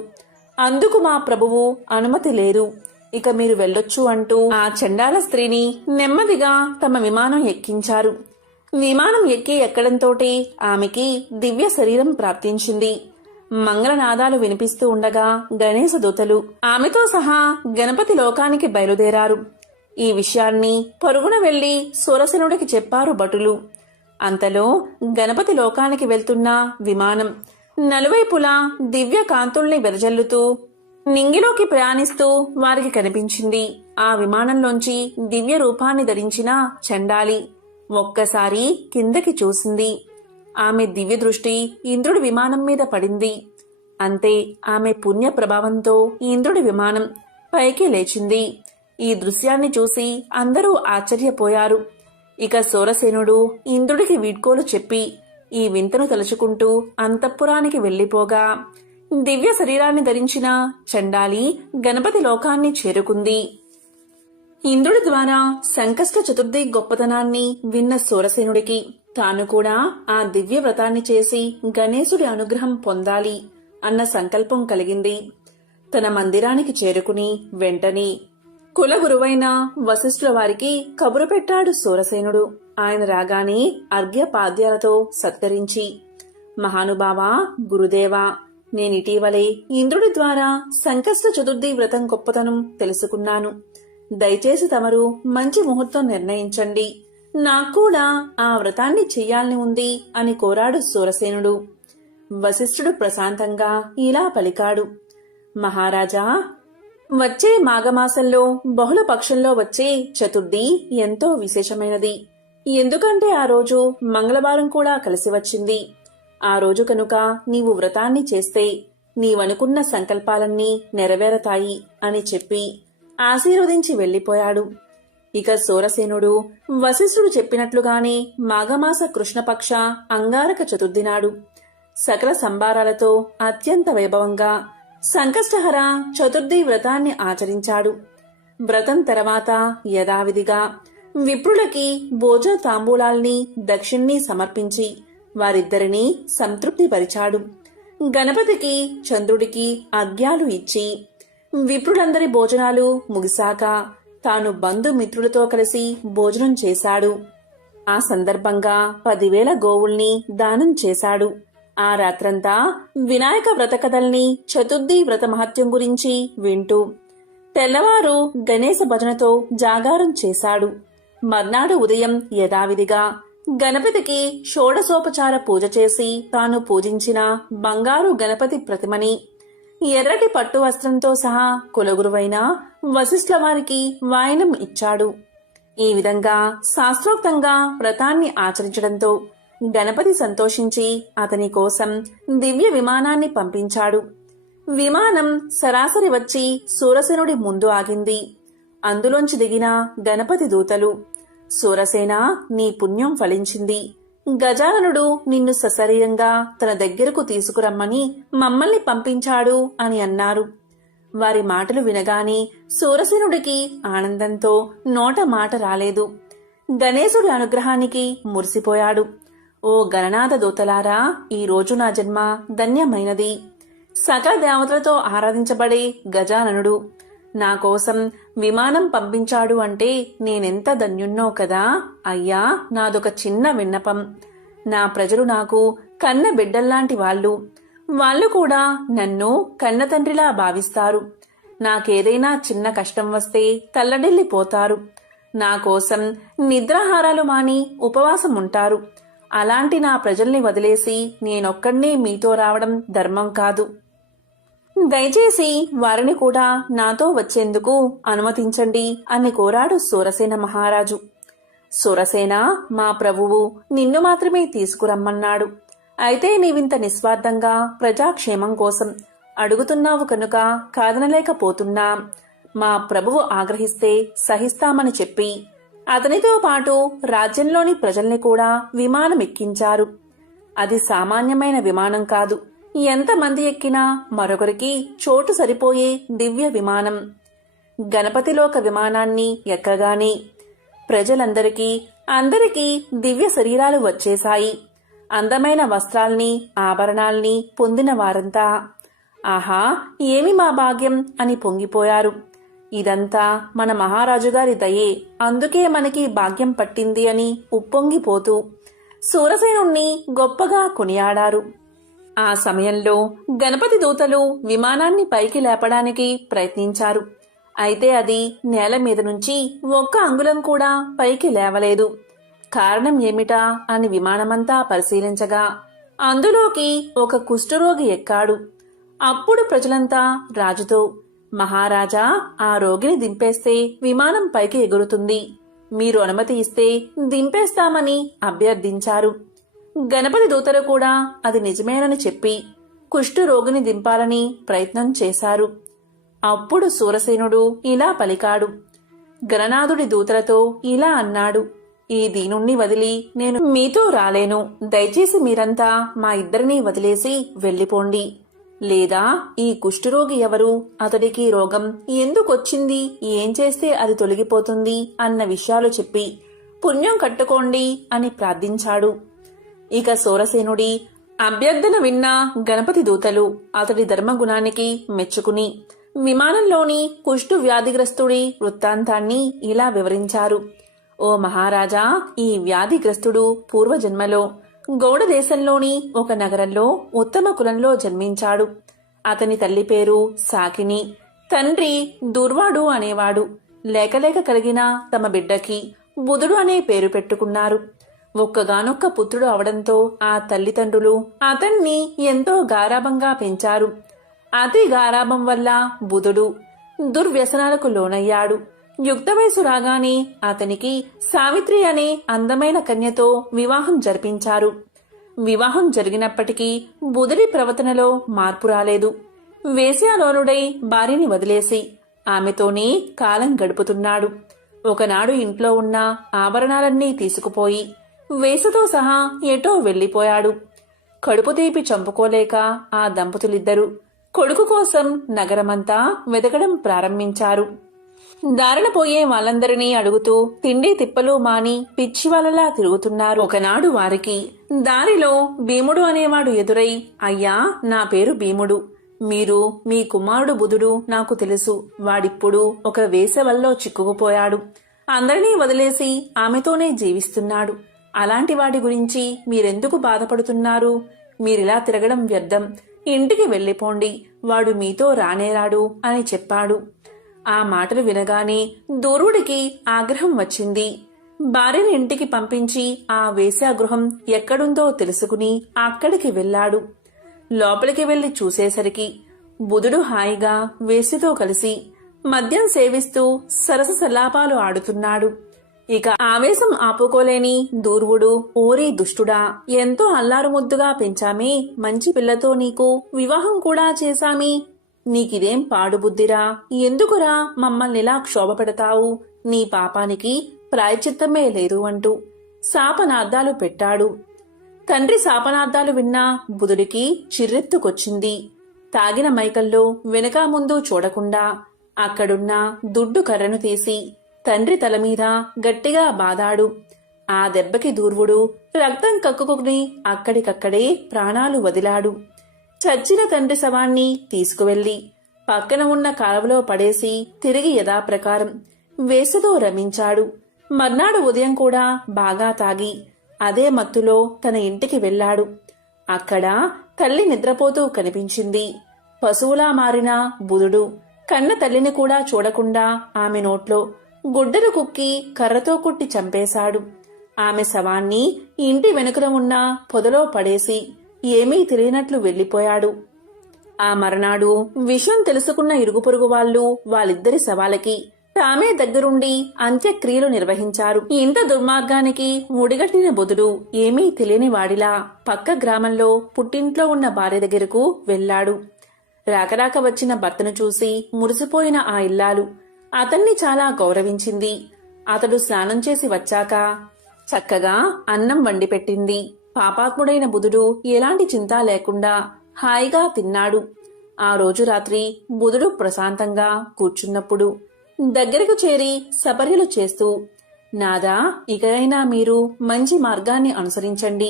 అందుకు మా ప్రభువు అనుమతి లేరు. ఇక మీరు వెళ్ళొచ్చు అంటూ ఆ చండాల స్త్రీని నెమ్మదిగా తమ విమానం ఎక్కించారు. విమానం ఎక్కి ఎక్కడంతోటే ఆమెకి దివ్య శరీరం ప్రాప్తించింది. మంగళనాదాలు వినిపిస్తూ ఉండగా గణేశ దూతలు ఆమెతో సహా గణపతి లోకానికి బయలుదేరారు. ఈ విషయాన్ని పరుగున వెళ్లి సూరసేనుడికి చెప్పారు భటులు. అంతలో గణపతి లోకానికి వెళ్తున్న విమానం నలువైపులా దివ్య కాంతుల్ని వెదజల్లుతూ నింగిలోకి ప్రయాణిస్తూ వారికి కనిపించింది. ఆ విమానంలోంచి దివ్య రూపాన్ని ధరించిన చండాలి ఒక్కసారి కిందకి చూసింది. ఆమె దివ్య దృష్టి ఇంద్రుడి విమానం మీద పడింది. అంతే, ఆమె పుణ్య ప్రభావంతో ఇంద్రుడి విమానం పైకి లేచింది. ఈ దృశ్యాన్ని చూసి అందరూ ఆశ్చర్యపోయారు. ఇక సూరసేనుడు ఇంద్రుడికి వీడ్కోలు చెప్పి ఈ వింతను తలుచుకుంటూ అంతఃపురానికి వెళ్లిపోగా దివ్య శరీరాన్ని ధరించిన చండాలి గణపతి లోకాన్ని చేరుకుంది. ఇంద్రుడి ద్వారా సంకష్ట చతుర్థి గొప్పతనాన్ని విన్న సూరసేనుడికి తాను కూడా ఆ దివ్య వ్రతాన్ని చేసి గణేశుడి అనుగ్రహం పొందాలి అన్న సంకల్పం కలిగింది. తన మందిరానికి చేరుకుని వెంటనే కులగురువైన వశిష్ఠుల వారికి కబురు పెట్టాడు సూరసేనుడు. ఆయన రాగానే అర్ఘ్యపాద్యాలతో సత్కరించి, మహానుభావా, గురుదేవా, నేనిటీవలే ఇంద్రుడి ద్వారా సంకష్ట చతుర్థి వ్రతం గొప్పతనం తెలుసుకున్నాను. దయచేసి తమరు మంచి ముహూర్తం నిర్ణయించండి. నాక్కూడా ఆ వ్రతాన్ని చెయ్యాలని ఉంది అని కోరాడు సూరసేనుడు. వశిష్ఠుడు ప్రశాంతంగా ఇలా పలికాడు, మహారాజా, వచ్చే మాఘమాసంలో బహుళ పక్షంలో వచ్చే చతుర్థి ఎంతో విశేషమైనది. ఎందుకంటే ఆ రోజు మంగళవారం కూడా కలిసి వచ్చింది. ఆ రోజు కనుక నీవు వ్రతాన్ని చేస్తే నీవనుకున్న సంకల్పాలన్నీ నెరవేరతాయి అని చెప్పి ఆశీర్వదించి వెళ్లిపోయాడు. ఇక సూరసేనుడు వశిష్ఠుడు చెప్పినట్లుగానే మాఘమాస కృష్ణపక్ష అంగారక చతుర్థి నాడు సకల సంబారాలతో అత్యంత వైభవంగా సంకష్టహర చతుర్థి వ్రతాన్ని ఆచరించాడు. వ్రతం తర్వాత యథావిధిగా విప్రులకి భోజ తాంబూలాల్ని దక్షిణ్ణి సమర్పించి వారిద్దరినీ సంతృప్తిపరిచాడు. గణపతికి చంద్రుడికి అర్ఘ్యాలు ఇచ్చి విప్రులందరి భోజనాలు ముగిశాక తాను బంధుమిత్రులతో కలిసి భోజనం చేశాడు. ఆ సందర్భంగా 10,000 గోవుల్ని దానం చేశాడు. ఆ రాత్రంతా వినాయక వ్రత కథల్ని, చతుర్థి వ్రత మహత్యం గురించి వింటూ తెల్లవారు గణేశ భజనతో జాగారం చేశాడు. మర్నాడు ఉదయం యథావిధిగా గణపతికి షోడశోపచార పూజ చేసి తాను పూజించిన బంగారు గణపతి ప్రతిమని ఎర్రటి పట్టు వస్త్రంతో సహా కులగురువైన వశిష్ఠుల వారికి వాయనం ఇచ్చాడు. ఈ విధంగా శాస్త్రోక్తంగా వ్రతాన్ని ఆచరించడంతో గణపతి సంతోషించి అతని కోసం దివ్య విమానాన్ని పంపించాడు. విమానం సరాసరి వచ్చి సూరసేనుడి ముందు ఆగింది. అందులోంచి దిగిన గణపతి దూతలు, సూరసేన, నీ పుణ్యం ఫలించింది. గజాననుడు నిన్ను సశరీరంగా తన దగ్గరకు తీసుకురమ్మని మమ్మల్ని పంపించాడు అని అన్నారు. వారి మాటలు వినగానే సూరసేనుడికి ఆనందంతో నోట మాట రాలేదు. గణేశుడి అనుగ్రహానికి మురిసిపోయాడు. ఓ గణనాథ దూతలారా, ఈ రోజు నా జన్మ ధన్యమైనది. సకల దేవతలతో ఆరాధించబడే గజాననుడు నా కోసం విమానం పంపించాడు అంటే నేనెంత ధన్యున్నో కదా. అయ్యా, నాదొక చిన్న విన్నపం. నా ప్రజలు నాకు కన్న బిడ్డల్లాంటి వాళ్ళు. వాళ్ళు కూడా నన్ను కన్నతండ్రిలా భావిస్తారు. నాకేదైనా చిన్న కష్టం వస్తే తల్లడిల్లిపోతారు. నా కోసం నిద్రాహారాలు మాని ఉపవాసం ఉంటారు. అలాంటి నా ప్రజల్ని వదిలేసి నేనొక్కడ్నే మీతో రావడం ధర్మం కాదు. దయచేసి వారిని కూడా నాతో వచ్చేందుకు అనుమతించండి అని కోరాడు శూరసేన మహారాజు. శూరసేన, మా ప్రభువు నిన్ను మాత్రమే తీసుకురమ్మన్నాడు. అయితే నీవింత నిస్వార్థంగా ప్రజాక్షేమం కోసం అడుగుతున్నావు కనుక కాదనలేకపోతున్నా. మా ప్రభువు ఆగ్రహిస్తే సహిస్తామని చెప్పి అతనితో పాటు రాజ్యంలోని ప్రజల్ని కూడా విమానం ఎక్కించారు. అది సామాన్యమైన విమానం కాదు. ఎంతమంది ఎక్కినా మరొకరికి చోటు సరిపోయే దివ్య విమానం. గణపతిలోక విమానాన్ని ఎక్కగానే అందరికీ దివ్య శరీరాలు వచ్చేశాయి. అందమైన వస్త్రాల్ని, ఆభరణాల్ని పొందిన వారంతా ఆహా, ఏమి మా భాగ్యం అని పొంగిపోయారు. ఇదంతా మన మహారాజుగారి దయే, అందుకే మనకి భాగ్యం పట్టింది అని ఉప్పొంగిపోతూ శూరసేనుణ్ణి గొప్పగా కొనియాడారు. ఆ సమయంలో గణపతి దూతలు విమానాన్ని పైకి లేపడానికి ప్రయత్నించారు. అయితే అది నేల మీద నుంచి ఒక్క అంగుళం కూడా పైకి లేవలేదు. కారణం ఏమిటా అని విమానమంతా పరిశీలించగా అందులోకి ఒక కుష్ఠరోగి ఎక్కాడు. అప్పుడు ప్రజలంతా రాజుతో, మహారాజా, ఆ రోగిని దింపేస్తే విమానం పైకి ఎగురుతుంది. మీరు అనుమతి ఇస్తే దింపేస్తామని అభ్యర్థించారు. గణపతి దూతలు కూడా అది నిజమేనని చెప్పి కుష్ఠరోగిని దింపాలని ప్రయత్నం చేశారు. అప్పుడు శూరసేనుడు ఇలా పలికాడు. గణనాథుడి దూతలతో ఇలా అన్నాడు, ఈ దీనుణ్ణి వదిలి నేను మీతో రాలేను. దయచేసి మీరంతా మా ఇద్దరినీ వదిలేసి వెళ్ళిపోండి. లేదా ఈ కుష్ఠరోగి ఎవరు, అతడికి రోగం ఎందుకొచ్చింది, ఏం చేస్తే అది తొలగిపోతుంది అన్న విషయాలు చెప్పి పుణ్యం కట్టుకోండి అని ప్రార్థించాడు. ఇక శూరసేనుడి అభ్యర్థన విన్న గణపతి దూతలు అతడి ధర్మగుణానికి మెచ్చుకుని విమానంలోని కుష్ఠు వ్యాధిగ్రస్తుడి వృత్తాంతాన్ని ఇలా వివరించారు. ఓ మహారాజా, ఈ వ్యాధిగ్రస్తుడు పూర్వజన్మలో గౌడ దేశంలోని ఒక నగరంలో ఉత్తమ కులంలో జన్మించాడు. అతని తల్లి పేరు సాకిని, తండ్రి దుర్వాడు అనేవాడు. లేకలేక కలిగిన తమ బిడ్డకి బుధుడు అనే పేరు పెట్టుకున్నారు. ఒక్కగానొక్క పుత్రుడు అవడంతో ఆ తల్లిదండ్రులు అతన్ని ఎంతో గారాబంగా పెంచారు. అతి గారాబం వల్ల బుధుడు దుర్వ్యసనాలకు లోనయ్యాడు. యుక్త వయసు రాగానే అతనికి సావిత్రి అనే అందమైన కన్యతో వివాహం జరిపించారు. వివాహం జరిగినప్పటికీ బుధుడి ప్రవర్తనలో మార్పు రాలేదు. వేశ్యాలోలుడై భార్యని వదిలేసి ఆమెతోనే కాలం గడుపుతున్నాడు. ఒకనాడు ఇంట్లో ఉన్న ఆభరణాలన్నీ తీసుకుపోయి వేసతో సహా ఎటో వెళ్లిపోయాడు. కడుపు తీపి చంపుకోలేక ఆ దంపతులిద్దరూ కొడుకు కోసం నగరమంతా వెతకడం ప్రారంభించారు. దారిన పోయే వాళ్ళందరినీ అడుగుతూ తిండి తిప్పలు మాని పిచ్చివాళ్ళలా తిరుగుతున్నారు. ఒకనాడు వారికి దారిలో భీముడు అనేవాడు ఎదురై, అయ్యా, నా పేరు భీముడు. మీరు మీ కుమారుడు బుధుడు నాకు తెలుసు. వాడిప్పుడు ఒక వేసవల్లో చిక్కుకుపోయాడు. అందరినీ వదిలేసి ఆమెతోనే జీవిస్తున్నాడు. అలాంటి వాడి గురించి మీరెందుకు బాధపడుతున్నారు? మీరిలా తిరగడం వ్యర్థం. ఇంటికి వెళ్ళిపోండి. వాడు మీతో రానేరాడు అని చెప్పాడు. ఆ మాటలు వినగానే దూరుడికి ఆగ్రహం వచ్చింది. భార్యని ఇంటికి పంపించి ఆ వేశ్యాగృహం ఎక్కడుందో తెలుసుకుని అక్కడికి వెళ్ళాడు. లోపలికి వెళ్లి చూసేసరికి బుధుడు హాయిగా వేశ్యతో కలిసి మద్యం సేవిస్తూ సరస సల్లాపాలు ఆడుతున్నాడు. ఇక ఆవేశం ఆపుకోలేని దూర్వుడు, ఓరి దుష్టుడా, ఎంతో అల్లారు ముద్దుగా పెంచామే, మంచి పిల్లతో నీకు వివాహం కూడా చేశామే, నీకిదేం పాడుబుద్ధిరా, ఎందుకురా మమ్మల్నిలా క్షోభ పెడతావు, నీ పాపానికి ప్రాయచిత్తమే లేదు అంటూ శాపనార్థాలు పెట్టాడు. తండ్రి శాపనార్థాలు విన్నా బుధుడికి చిర్రెత్తుకొచ్చింది. తాగిన మైకల్లో వెనక ముందు చూడకుండా అక్కడున్న దుడ్డు కర్రను తీసి తండ్రి తలమీద గట్టిగా బాదాడు. ఆ దెబ్బకి దూర్వుడు రక్తం కక్కుకుని అక్కడికక్కడే ప్రాణాలు వదిలాడు. చచ్చిన తండ్రి శవాన్ని తీసుకువెళ్లి పక్కన ఉన్న కాలువలో పడేసి తిరిగి యథాప్రకారం వేసుతో రమించాడు. మర్నాడు ఉదయం కూడా బాగా తాగి అదే మత్తులో తన ఇంటికి వెళ్లాడు. అక్కడ తల్లి నిద్రపోతూ కనిపించింది. పశువులా మారిన బుధుడు కన్న తల్లిని కూడా చూడకుండా ఆమె నోట్లో గుడ్డలు కుక్కి కర్రతో కుట్టి చంపేశాడు. ఆమె శవాన్ని ఇంటి వెనుకన ఉన్న పొదలో పడేసి ఏమీ తెలియనట్లు వెళ్లిపోయాడు. ఆ మర్నాడు విషయం తెలుసుకున్న ఇరుగు పొరుగు వాళ్ళు వాళ్ళిద్దరి శవాలకి తామే దగ్గరుండి అంత్యక్రియలు నిర్వహించారు. ఇంత దుర్మార్గానికి ముడిగట్టిన బుధుడు ఏమీ తెలియని వాడిలా పక్క గ్రామంలో పుట్టింట్లో ఉన్న భార్య దగ్గరకు వెళ్లాడు. రాకరాక వచ్చిన భర్తను చూసి మురిసిపోయిన ఆ ఇల్లాలు అతన్ని చాలా గౌరవించింది. అతడు స్నానం చేసి వచ్చాక చక్కగా అన్నం వండిపెట్టింది. పాపాత్ముడైన బుధుడు ఎలాంటి చింత లేకుండా హాయిగా తిన్నాడు. ఆ రోజు రాత్రి బుధుడు ప్రశాంతంగా కూర్చున్నప్పుడు దగ్గరకు చేరి సపర్యలు చేస్తూ, నాదా, ఇకైనా మీరు మంచి మార్గాన్ని అనుసరించండి.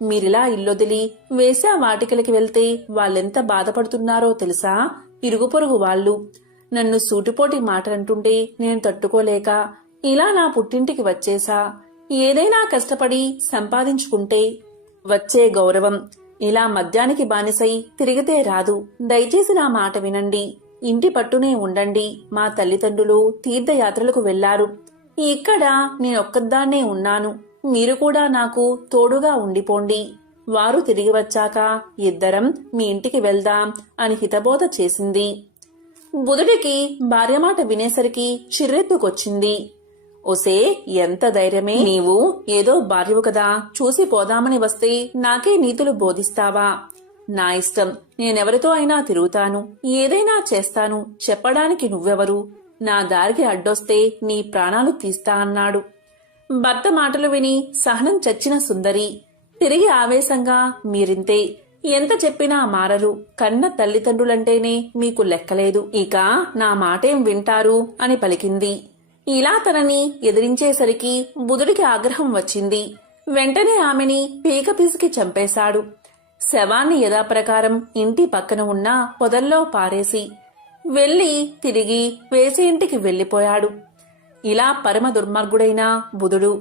మీరిలా ఇల్లొదిలి వేశ్యా వాటికలకి వెళ్తే వాళ్ళెంత బాధపడుతున్నారో తెలుసా? ఇరుగు పొరుగు వాళ్ళు నన్ను సూటిపోటి మాటలంటుంటే నేను తట్టుకోలేక ఇలా నా పుట్టింటికి వచ్చేసా. ఏదైనా కష్టపడి సంపాదించుకుంటే వచ్చే గౌరవం ఇలా మద్యానికి బానిసై తిరిగితే రాదు. దయచేసి నా మాట వినండి. ఇంటి పట్టునే ఉండండి. మా తల్లిదండ్రులు తీర్థయాత్రలకు వెళ్లారు. ఇక్కడ నేనొక్కదాన్నే ఉన్నాను. మీరు కూడా నాకు తోడుగా ఉండిపోండి. వారు తిరిగి వచ్చాక ఇద్దరం మీ ఇంటికి వెళ్దాం అని హితబోధ చేసింది. బుధుడికి భార్య మాట వినేసరికి చిర్రెత్తుకొచ్చింది. ఒసే, ఎంత ధైర్యమే! నీవు ఏదో భార్యవు కదా, చూసి పోదామని వస్తే నాకే నీతులు బోధిస్తావా? నా ఇష్టం, నేనెవరితో అయినా తిరుగుతాను, ఏదైనా చేస్తాను. చెప్పడానికి నువ్వెవరు? నా దారికి అడ్డొస్తే నీ ప్రాణాలు తీస్తా అన్నాడు. భర్త మాటలు విని సహనం చచ్చిన సుందరి తిరిగి ఆవేశంగా, మీరింతే, ఎంత చెప్పినా మారరు. కన్న తల్లిదండ్రులంటేనే మీకు లెక్కలేదు. ఇక నా మాటేం వింటారు అని పలికింది. ఇలా తనని ఎదిరించేసరికి బుధుడికి ఆగ్రహం వచ్చింది. వెంటనే ఆమెని పీక పిసికి చంపేశాడు. శవాన్ని యథాప్రకారం ఇంటి పక్కన ఉన్న పొదల్లో పారేసి వెళ్లి తిరిగి వేసే ఇంటికి వెళ్లిపోయాడు. ఇలా పరమ దుర్మార్గుడైన బుధుడు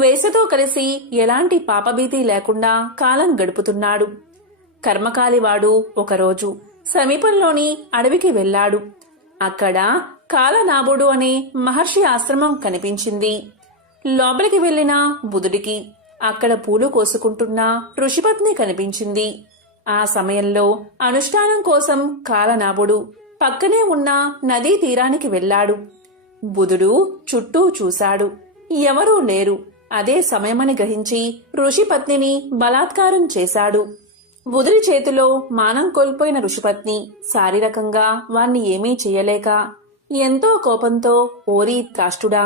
వేసతో కలిసి ఎలాంటి పాపభీతి లేకుండా కాలం గడుపుతున్నాడు. కర్మకాలివాడు ఒకరోజు సమీపంలోని అడవికి వెళ్లాడు. అక్కడ కాలనాభుడు అనే మహర్షి ఆశ్రమం కనిపించింది. లోపలికి వెళ్లిన బుధుడికి అక్కడ పూలు కోసుకుంటున్న ఋషిపత్ని కనిపించింది. ఆ సమయంలో అనుష్ఠానం కోసం కాలనాభుడు పక్కనే ఉన్న నదీ తీరానికి వెళ్లాడు. బుధుడు చుట్టూ చూశాడు. ఎవరూ లేరు. అదే సమయమని గ్రహించి ఋషిపత్నిని బలాత్కారం చేశాడు. బుధుడి చేతిలో మానం కోల్పోయిన ఋషిపత్ని శారీరకంగా వాణ్ణి ఏమీ చెయ్యలేక ఎంతో కోపంతో, ఓరి త్రాష్టుడా,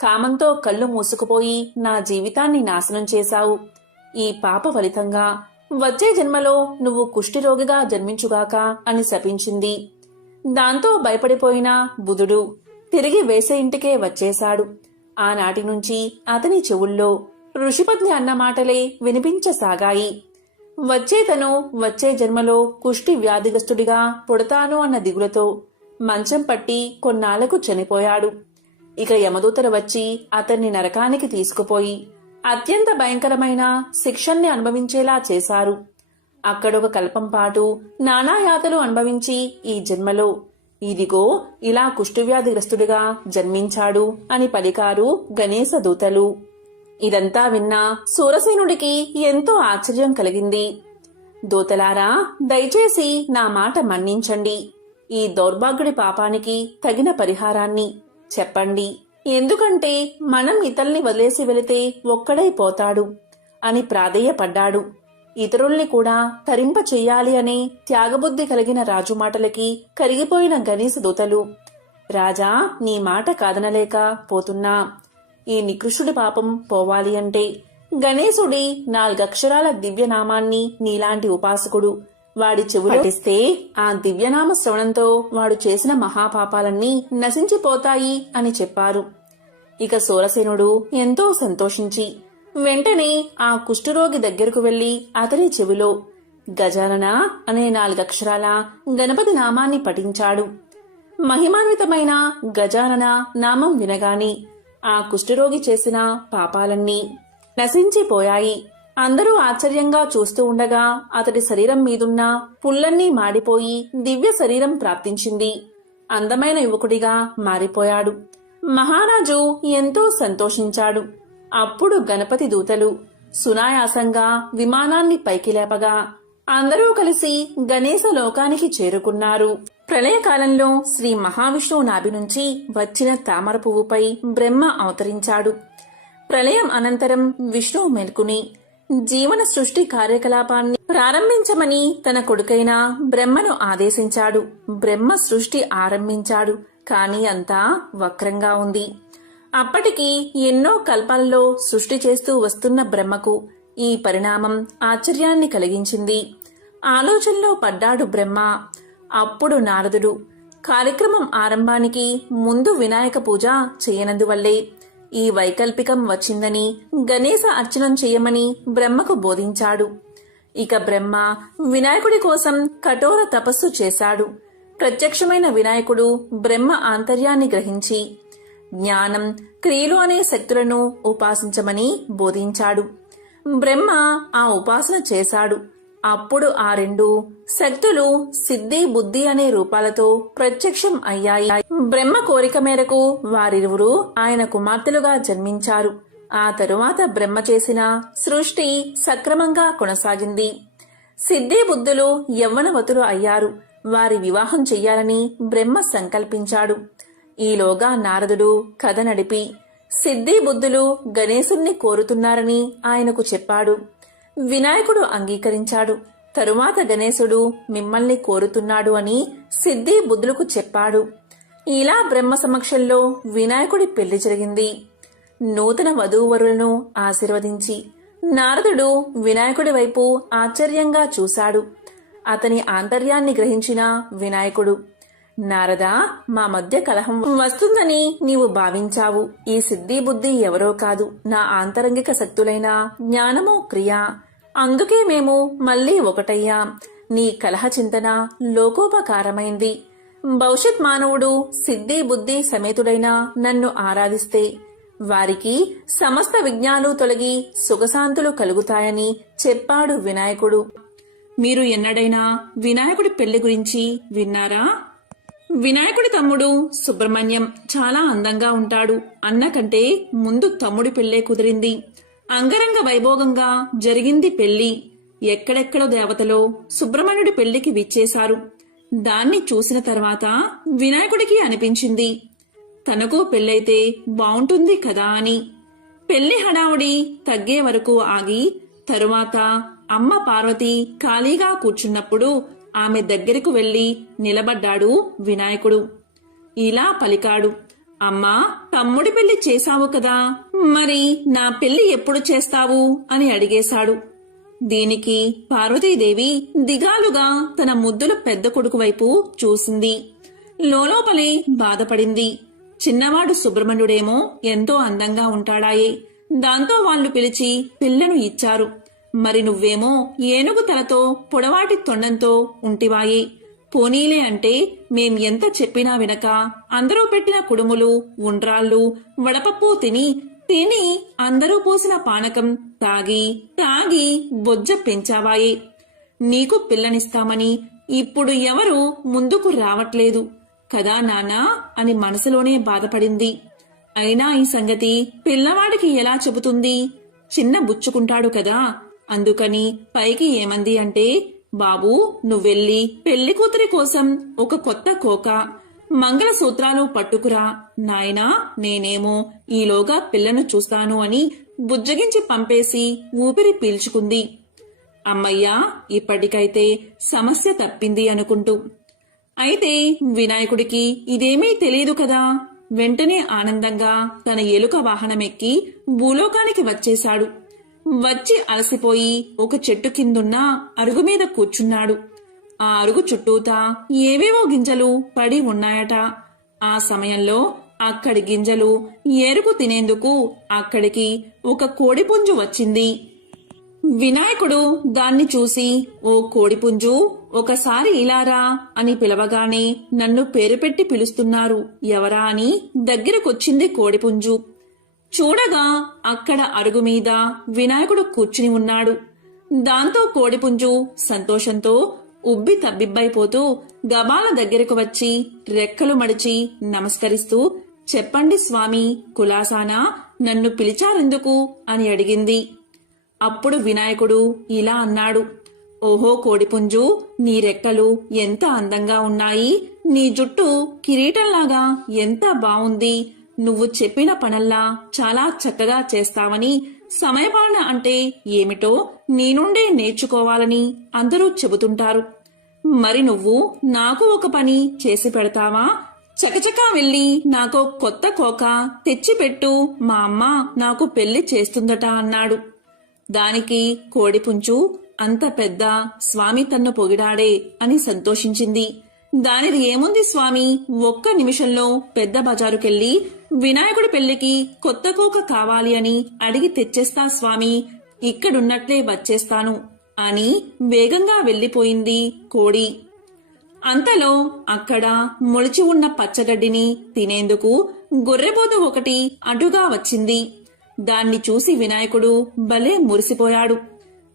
కామంతో కళ్ళు మూసుకుపోయి నా జీవితాన్ని నాశనం చేశావు. ఈ పాప ఫలితంగా వచ్చే జన్మలో నువ్వు కుష్ఠిరోగిగా జన్మించుగాక అని శపించింది. దాంతో భయపడిపోయిన బుధుడు తిరిగి వేసే ఇంటికే వచ్చేశాడు. ఆనాటి నుంచి అతని చెవుల్లో ఋషిపత్ని అన్న మాటలే వినిపించసాగాయి. వచ్చే జన్మలో కుష్టి వ్యాధిగ్రస్తుడిగా పుడతాను అన్న దిగులతో మంచం పట్టి కొన్నాళ్లకు చనిపోయాడు. ఇక యమదూతలు వచ్చి అతన్ని నరకానికి తీసుకుపోయి అత్యంత భయంకరమైన శిక్షల్ని అనుభవించేలా చేశారు. అక్కడొక కల్పం పాటు నానాయాతలు అనుభవించి ఈ జన్మలో ఇదిగో ఇలా కుష్ఠవ్యాధిగ్రస్తుడిగా జన్మించాడు అని పలికారు గణేశ దూతలు. ఇదంతా విన్నా సూరసేనుడికి ఎంతో ఆశ్చర్యం కలిగింది. దూతలారా, దయచేసి నా మాట మన్నించండి. ఈ దౌర్భాగ్యుడి పాపానికి తగిన పరిహారాన్ని చెప్పండి. ఎందుకంటే మనం ఇతల్ని వదిలేసి వెళితే ఒక్కడైపోతాడు అని ప్రాధేయపడ్డాడు. ఇతరుల్ని కూడా తరింప చెయ్యాలి అనే త్యాగబుద్ధి కలిగిన రాజు మాటలకి కరిగిపోయిన గణేశ దూతలు, రాజా, నీ మాట కాదనలేక పోతున్నా. ఈ నికృష్టుడి పాపం పోవాలి అంటే గణేశుడి 4 అక్షరాల దివ్యనామాన్ని నీలాంటి ఉపాసకుడు వాడి చెవులో పఠిస్తే ఆ దివ్యనామ శ్రవణంతో వాడు చేసిన మహాపాపాలన్నీ నశించిపోతాయి అని చెప్పారు. ఇక సూరసేనుడు ఎంతో సంతోషించి వెంటనే ఆ కుష్ఠరోగి దగ్గరకు వెళ్లి అతని చెవిలో గజానన అనే 4 అక్షరాల గణపతి నామాన్ని పఠించాడు. మహిమాన్వితమైన గజానన నామం వినగాని ఆ కుష్ఠరోగి చేసిన పాపాలన్నీ నశించిపోయాయి. అందరూ ఆశ్చర్యంగా చూస్తూ ఉండగా అతడి శరీరం మీదున్న పుల్లన్నీ మాడిపోయి దివ్య శరీరం ప్రాప్తించింది. అందమైన యువకుడిగా మారిపోయాడు. మహారాజు ఎంతో సంతోషించాడు. అప్పుడు గణపతి దూతలు సునాయాసంగా విమానాన్ని పైకి లేపగా అందరూ కలిసి గణేశ లోకానికి చేరుకున్నారు. ప్రళయకాలంలో శ్రీ మహావిష్ణువు నాభి నుంచి వచ్చిన తామర పువ్వుపై బ్రహ్మ అవతరించాడు. ప్రళయం అనంతరం విష్ణువు మేల్కొని జీవన సృష్టి కార్యకలాపాన్ని ప్రారంభించమని తన కొడుకైన బ్రహ్మను ఆదేశించాడు. బ్రహ్మ సృష్టి ఆరంభించాడు, కాని అంతా వక్రంగా ఉంది. అప్పటికి ఎన్నో కల్పాలలో సృష్టి చేస్తూ వస్తున్న బ్రహ్మకు ఈ పరిణామం ఆశ్చర్యాన్ని కలిగించింది. ఆలోచనలో పడ్డాడు బ్రహ్మ. అప్పుడు నారదుడు కార్యక్రమం ఆరంభానికి ముందు వినాయక పూజ చేయనందువల్లే ఈ వైకల్పికం వచ్చిందని గణేశ అర్చనం చేయమని బ్రహ్మకు బోధించాడు. ఇక బ్రహ్మ వినాయకుడి కోసం కఠోర తపస్సు చేశాడు. ప్రత్యక్షమైన వినాయకుడు బ్రహ్మ ఆంతర్యాన్ని గ్రహించి జ్ఞానం, క్రియలు అనే శక్తులను ఉపాసించమని బోధించాడు. బ్రహ్మ ఆ ఉపాసన చేశాడు. అప్పుడు ఆ రెండు శక్తులు సిద్ధి, బుద్ధి అనే రూపాలతో ప్రత్యక్షం అయ్యాయి. బ్రహ్మ కోరిక మేరకు వారిరువురు ఆయన కుమార్తెలుగా జన్మించారు. ఆ తరువాత బ్రహ్మ చేసిన సృష్టి సక్రమంగా కొనసాగింది. సిద్ధి, బుద్ధులు యవ్వనవతులు అయ్యారు. వారి వివాహం చెయ్యాలని బ్రహ్మ సంకల్పించాడు. ఈలోగా నారదుడు కథ నడిపి సిద్ధి, బుద్ధులు గణేశుణ్ణి కోరుతున్నారని ఆయనకు చెప్పాడు. వినాయకుడు అంగీకరించాడు. తరువాత గణేశుడు మిమ్మల్ని కోరుతున్నాడు అని సిద్ధి, బుద్ధులకు చెప్పాడు. ఇలా బ్రహ్మ సమక్షంలో వినాయకుడి పెళ్లి జరిగింది. నూతన వధూవరులను ఆశీర్వదించి నారదుడు వినాయకుడి వైపు ఆశ్చర్యంగా చూశాడు. అతని ఆంతర్యాన్ని గ్రహించిన వినాయకుడు, నారదా, మా మధ్య కలహం వస్తుందని నీవు భావించావు. ఈ సిద్ధి, బుద్ధి ఎవరో కాదు, నా ఆంతరంగిక శక్తులైన జ్ఞానము, క్రియ. అందుకే మేము మళ్లీ ఒకటయ్యాం. నీ కలహ చింతన లోకోపకారమైంది. భవిష్యత్ మానవుడు సిద్ధి, బుద్ధి సమేతుడైన నన్ను ఆరాధిస్తే వారికి సమస్త విజ్ఞాలు తొలగి సుఖశాంతులు కలుగుతాయని చెప్పాడు వినాయకుడు. మీరు ఎన్నడైనా వినాయకుడి పెళ్లి గురించి విన్నారా? వినాయకుడి తమ్ముడు సుబ్రహ్మణ్యం చాలా అందంగా ఉంటాడు. అన్న కంటే ముందు తమ్ముడి పెళ్లే కుదిరింది. అంగరంగ వైభోగంగా జరిగింది పెళ్లి. ఎక్కడెక్కడో దేవతలో సుబ్రహ్మణ్యుడి పెళ్లికి విచ్చేశారు. దాన్ని చూసిన తర్వాత వినాయకుడికి అనిపించింది తనకు పెళ్ళైతే బావుంటుంది కదా అని. పెళ్లి హడావుడి తగ్గే వరకు ఆగి తరువాత అమ్మ పార్వతి ఖాళీగా కూర్చున్నప్పుడు ఆమె దగ్గరకు వెళ్లి నిలబడ్డాడు వినాయకుడు. ఇలా పలికాడు, అమ్మా, తమ్ముడి పెళ్లి చేశావు కదా, మరి నా పెళ్లి ఎప్పుడు చేస్తావు అని అడిగేశాడు. దీనికి పార్వతీదేవి దిగాలుగా తన ముద్దుల పెద్ద కొడుకు వైపు చూసింది. లోలోపలే బాధపడింది. చిన్నవాడు సుబ్రహ్మణ్యుడేమో ఎంతో అందంగా ఉంటాడాయే, దాంతో వాళ్లు పిలిచి పిల్లను ఇచ్చారు. మరి నువ్వేమో ఏనుగు తలతో పొడవాటి తొండంతో ఉంటివాయే. పోనీలే అంటే మేం ఎంత చెప్పినా వినక అందరూ పెట్టిన కుడుములు, ఉండ్రాళ్ళు, వడపప్పు తిని తిని అందరూ పోసిన పానకం తాగి తాగి బొజ్జ పెంచావాయే. నీకు పిల్లనిస్తామని ఇప్పుడు ఎవరు ముందుకు రావట్లేదు కదా నాన్నా అని మనసులోనే బాధపడింది. అయినా ఈ సంగతి పిల్లవాడికి ఎలా చెబుతుంది? చిన్న బుచ్చుకుంటాడు కదా. అందుకని పైకి ఏమంది అంటే, బాబూ, నువ్వెళ్ళి పెళ్లి కూతురి కోసం ఒక కొత్త కోక, మంగళసూత్రాలు పట్టుకురా నాయనా, నేనేమో ఈలోగా పిల్లను చూస్తాను అని బుజ్జగించి పంపేసి ఊపిరి పీల్చుకుంది. అమ్మయ్యా, ఇప్పటికైతే సమస్య తప్పింది అనుకుంటూ. అయితే వినాయకుడికి ఇదేమీ తెలియదు కదా. వెంటనే ఆనందంగా తన ఎలుక వాహనమెక్కి భూలోకానికి వచ్చేశాడు. వచ్చి అలసిపోయి ఒక చెట్టు కిందున్న అరుగు మీద కూర్చున్నాడు. ఆ అరుగు చుట్టూతా ఏవేవో గింజలు పడి ఉన్నాయట. ఆ సమయంలో అక్కడి గింజలు ఏరుకు తినేందుకు అక్కడికి ఒక కోడిపుంజు వచ్చింది. వినాయకుడు దాన్ని చూసి, ఓ కోడిపుంజు, ఒకసారి ఇలారా అని పిలవగానే నన్ను పేరు పెట్టి పిలుస్తున్నారు ఎవరా అని దగ్గరకొచ్చింది కోడిపుంజు. చూడగా అక్కడ అరుగు మీద వినాయకుడు కూర్చుని ఉన్నాడు. దాంతో కోడిపుంజు సంతోషంతో ఉబ్బి తబ్బిబ్బైపోతూ గబాల దగ్గరకు వచ్చి రెక్కలు మడిచి నమస్కరిస్తూ, చెప్పండి స్వామి, కులాసానా, నన్ను పిలిచారెందుకు అని అడిగింది. అప్పుడు వినాయకుడు ఇలా అన్నాడు, ఓహో కోడిపుంజు, నీ రెక్కలు ఎంత అందంగా ఉన్నాయి, నీ జుట్టు కిరీటంలాగా ఎంత బావుంది, నువ్వు చెప్పిన పనల్లా చాలా చక్కగా చేస్తావని, సమయపాలన అంటే ఏమిటో నీ నుండే నేర్చుకోవాలని అందరూ చెబుతుంటారు. మరి నువ్వు నాకు ఒక పని చేసి పెడతావా? చకచకా వెళ్ళి నాకో కొత్త కోక తెచ్చిపెట్టు, మా అమ్మ నాకు పెళ్లి చేస్తుందట అన్నాడు. దానికి కోడిపుంజు, అంత పెద్ద స్వామి తన్ను పొగిడాడే అని సంతోషించింది. దానిది ఏముంది స్వామి, ఒక్క నిమిషంలో పెద్ద బజారుకెళ్లి వినాయకుడి పెళ్లికి కొత్త కోక కావాలి అని అడిగి తెచ్చేస్తా స్వామి, ఇక్కడున్నట్లే వచ్చేస్తాను అని వేగంగా వెళ్లిపోయింది కోడి. అంతలో అక్కడ మొలిచి ఉన్న పచ్చగడ్డిని తినేందుకు గొర్రెపోతు ఒకటి అటుగా వచ్చింది. దాన్ని చూసి వినాయకుడు భలే మురిసిపోయాడు.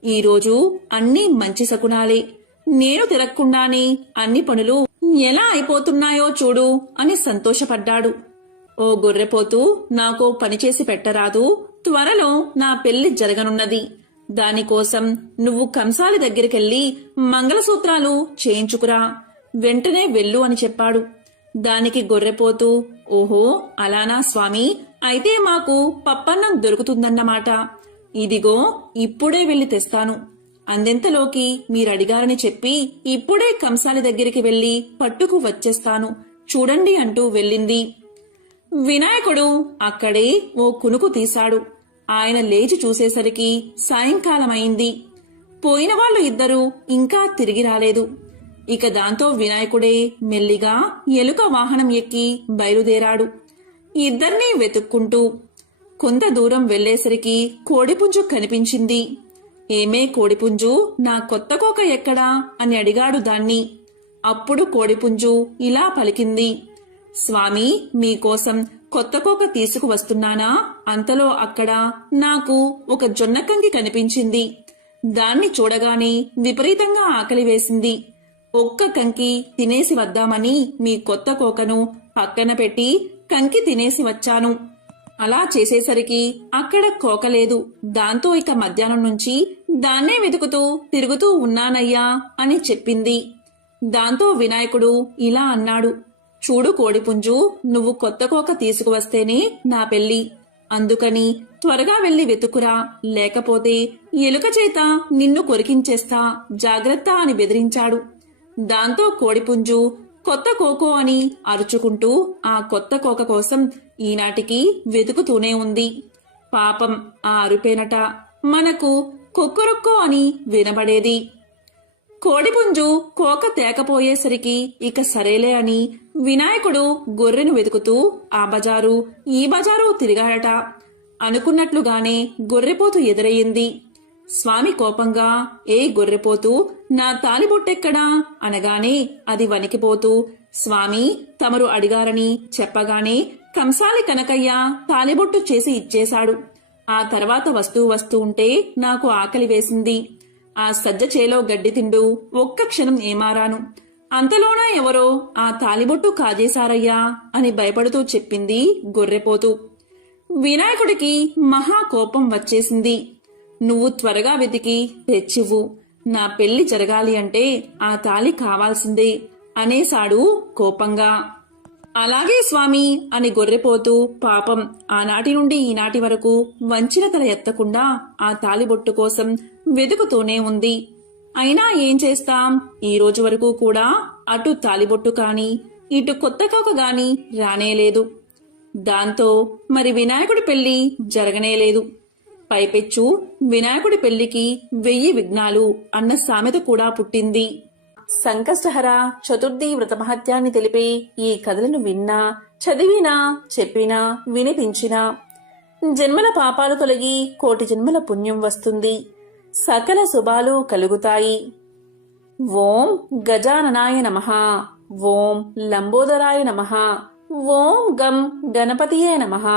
ఈరోజు అన్నీ మంచి శకునాలే, నేను తిరగకుండానే అన్ని పనులు ఎలా అయిపోతున్నాయో చూడు అని సంతోషపడ్డాడు. ఓ గొర్రెపోతూ, నాకో పనిచేసి పెట్టరాదు, త్వరలో నా పెళ్లి జరగనున్నది, దానికోసం నువ్వు కంసాలి దగ్గరికెళ్లి మంగళసూత్రాలు చేయించుకురా, వెంటనే వెళ్ళు అని చెప్పాడు. దానికి గొర్రెపోతూ, ఓహో అలానా స్వామి, అయితే మాకు పప్పన్నం దొరుకుతుందన్నమాట, ఇదిగో ఇప్పుడే వెళ్లి తెస్తాను, అందెంతలోకి మీరడిగారని చెప్పి ఇప్పుడే కంసాలి దగ్గరికి వెళ్లి పట్టుకు వచ్చేస్తాను చూడండి అంటూ వెళ్ళింది. వినాయకుడు అక్కడే ఓ కునుకు తీశాడు. ఆయన లేచి చూసేసరికి సాయంకాలమైంది. పోయిన వాళ్ళు ఇద్దరూ ఇంకా తిరిగి రాలేదు. ఇక దాంతో వినాయకుడే మెల్లిగా ఎలుక వాహనం ఎక్కి బయలుదేరాడు, ఇద్దర్నీ వెతుక్కుంటూ. కొంత దూరం వెళ్లేసరికి కోడిపుంజు కనిపించింది. ఏమే కోడిపుంజు, నా కొత్త కోక ఎక్కడా అని అడిగాడు దాన్ని. అప్పుడు కోడిపుంజు ఇలా పలికింది, స్వామి, మీకోసం కొత్త కోక తీసుకువస్తున్నానా, అంతలో అక్కడ నాకు ఒక జొన్నకంకి కనిపించింది. దాన్ని చూడగానే విపరీతంగా ఆకలి వేసింది. ఒక్క కంకి తినేసి వద్దామని మీ కొత్త కోకను పక్కన పెట్టి కంకి తినేసి వచ్చాను. అలా చేసేసరికి అక్కడ కోకలేదు. దాంతో ఇక మధ్యాహ్నం నుంచి దాన్నే వెతుకుతూ తిరుగుతూ ఉన్నానయ్యా అని చెప్పింది. దాంతో వినాయకుడు ఇలా అన్నాడు, చూడు కోడిపుంజు, నువ్వు కొత్త కోక తీసుకువస్తేనే నా పెళ్లి, అందుకని త్వరగా వెళ్లి వెతుకురా, లేకపోతే ఎలుక చేత నిన్ను కొరికించేస్తా, జాగ్రత్త అని బెదిరించాడు. దాంతో కోడిపుంజు కొత్త కోకో అని అరుచుకుంటూ ఆ కొత్త కోక కోసం ఈనాటికి వెతుకుతూనే ఉంది. పాపం ఆ అరుపేనట మనకు కొక్కరొక్కో అని వినబడేది. కోడిపుంజు కోక తేకపోయేసరికి ఇక సరేలే అని వినాయకుడు గొర్రెను వెతుకుతూ ఆ బజారు ఈ బజారు తిరిగాడట. అనుకున్నట్లుగానే గొర్రెపోతు ఎదురయ్యింది. స్వామి కోపంగా, ఏ గొర్రెపోతూ, నా తాలిబొట్టెక్కడా అనగానే అది వణికిపోతూ, స్వామి తమరు అడిగారని చెప్పగానే కంసాలి కనకయ్య తాలిబొట్టు చేసి ఇచ్చేశాడు. ఆ తర్వాత వస్తూ ఉంటే నాకు ఆకలి వేసింది. ఆ సజ్జ చేలో గడ్డి తిండు ఒక్క క్షణం ఏమారాను. అంతలోనా ఎవరో ఆ తాలిబొట్టు కాజేశారయ్యా అని భయపడుతూ చెప్పింది గొర్రెపోతూ. వినాయకుడికి మహా కోపం వచ్చేసింది. నువ్వు త్వరగా వెతికి తెచ్చివ్వు, నా పెళ్లి జరగాలి అంటే ఆ తాళి కావాల్సిందే అనేశాడు కోపంగా. అలాగే స్వామి అని గొర్రెపోతూ పాపం ఆనాటి నుండి ఈనాటి వరకు వంచిన తల ఎత్తకుండా ఆ తాలిబొట్టు కోసం వెతుకుతూనే ఉంది. అయినా ఏం చేస్తాం, ఈ రోజు వరకు కూడా అటు తాలిబొట్టు కాని ఇటు కొత్త కోక గాని రానేలేదు. దాంతో మరి వినాయకుడి పెళ్లి జరగనేలేదు. పైపెచ్చు వినాయకుడి పెళ్లికి 1000 విఘ్నాలు అన్న సామెత కూడా పుట్టింది. సంకష్టహర చతుర్థి వ్రతమహత్యాన్ని తెలిపే ఈ కథలను విన్నా, చదివినా, చెప్పినా, వినిపించినా జన్మల పాపాలు తొలగి కోటి జన్మల పుణ్యం వస్తుంది, సకల శుభాలు కలుగుతాయి. ఓం గజాననాయ నమః, ఓం లంబోదరాయ నమః, ఓం గం గణపతియే నమః.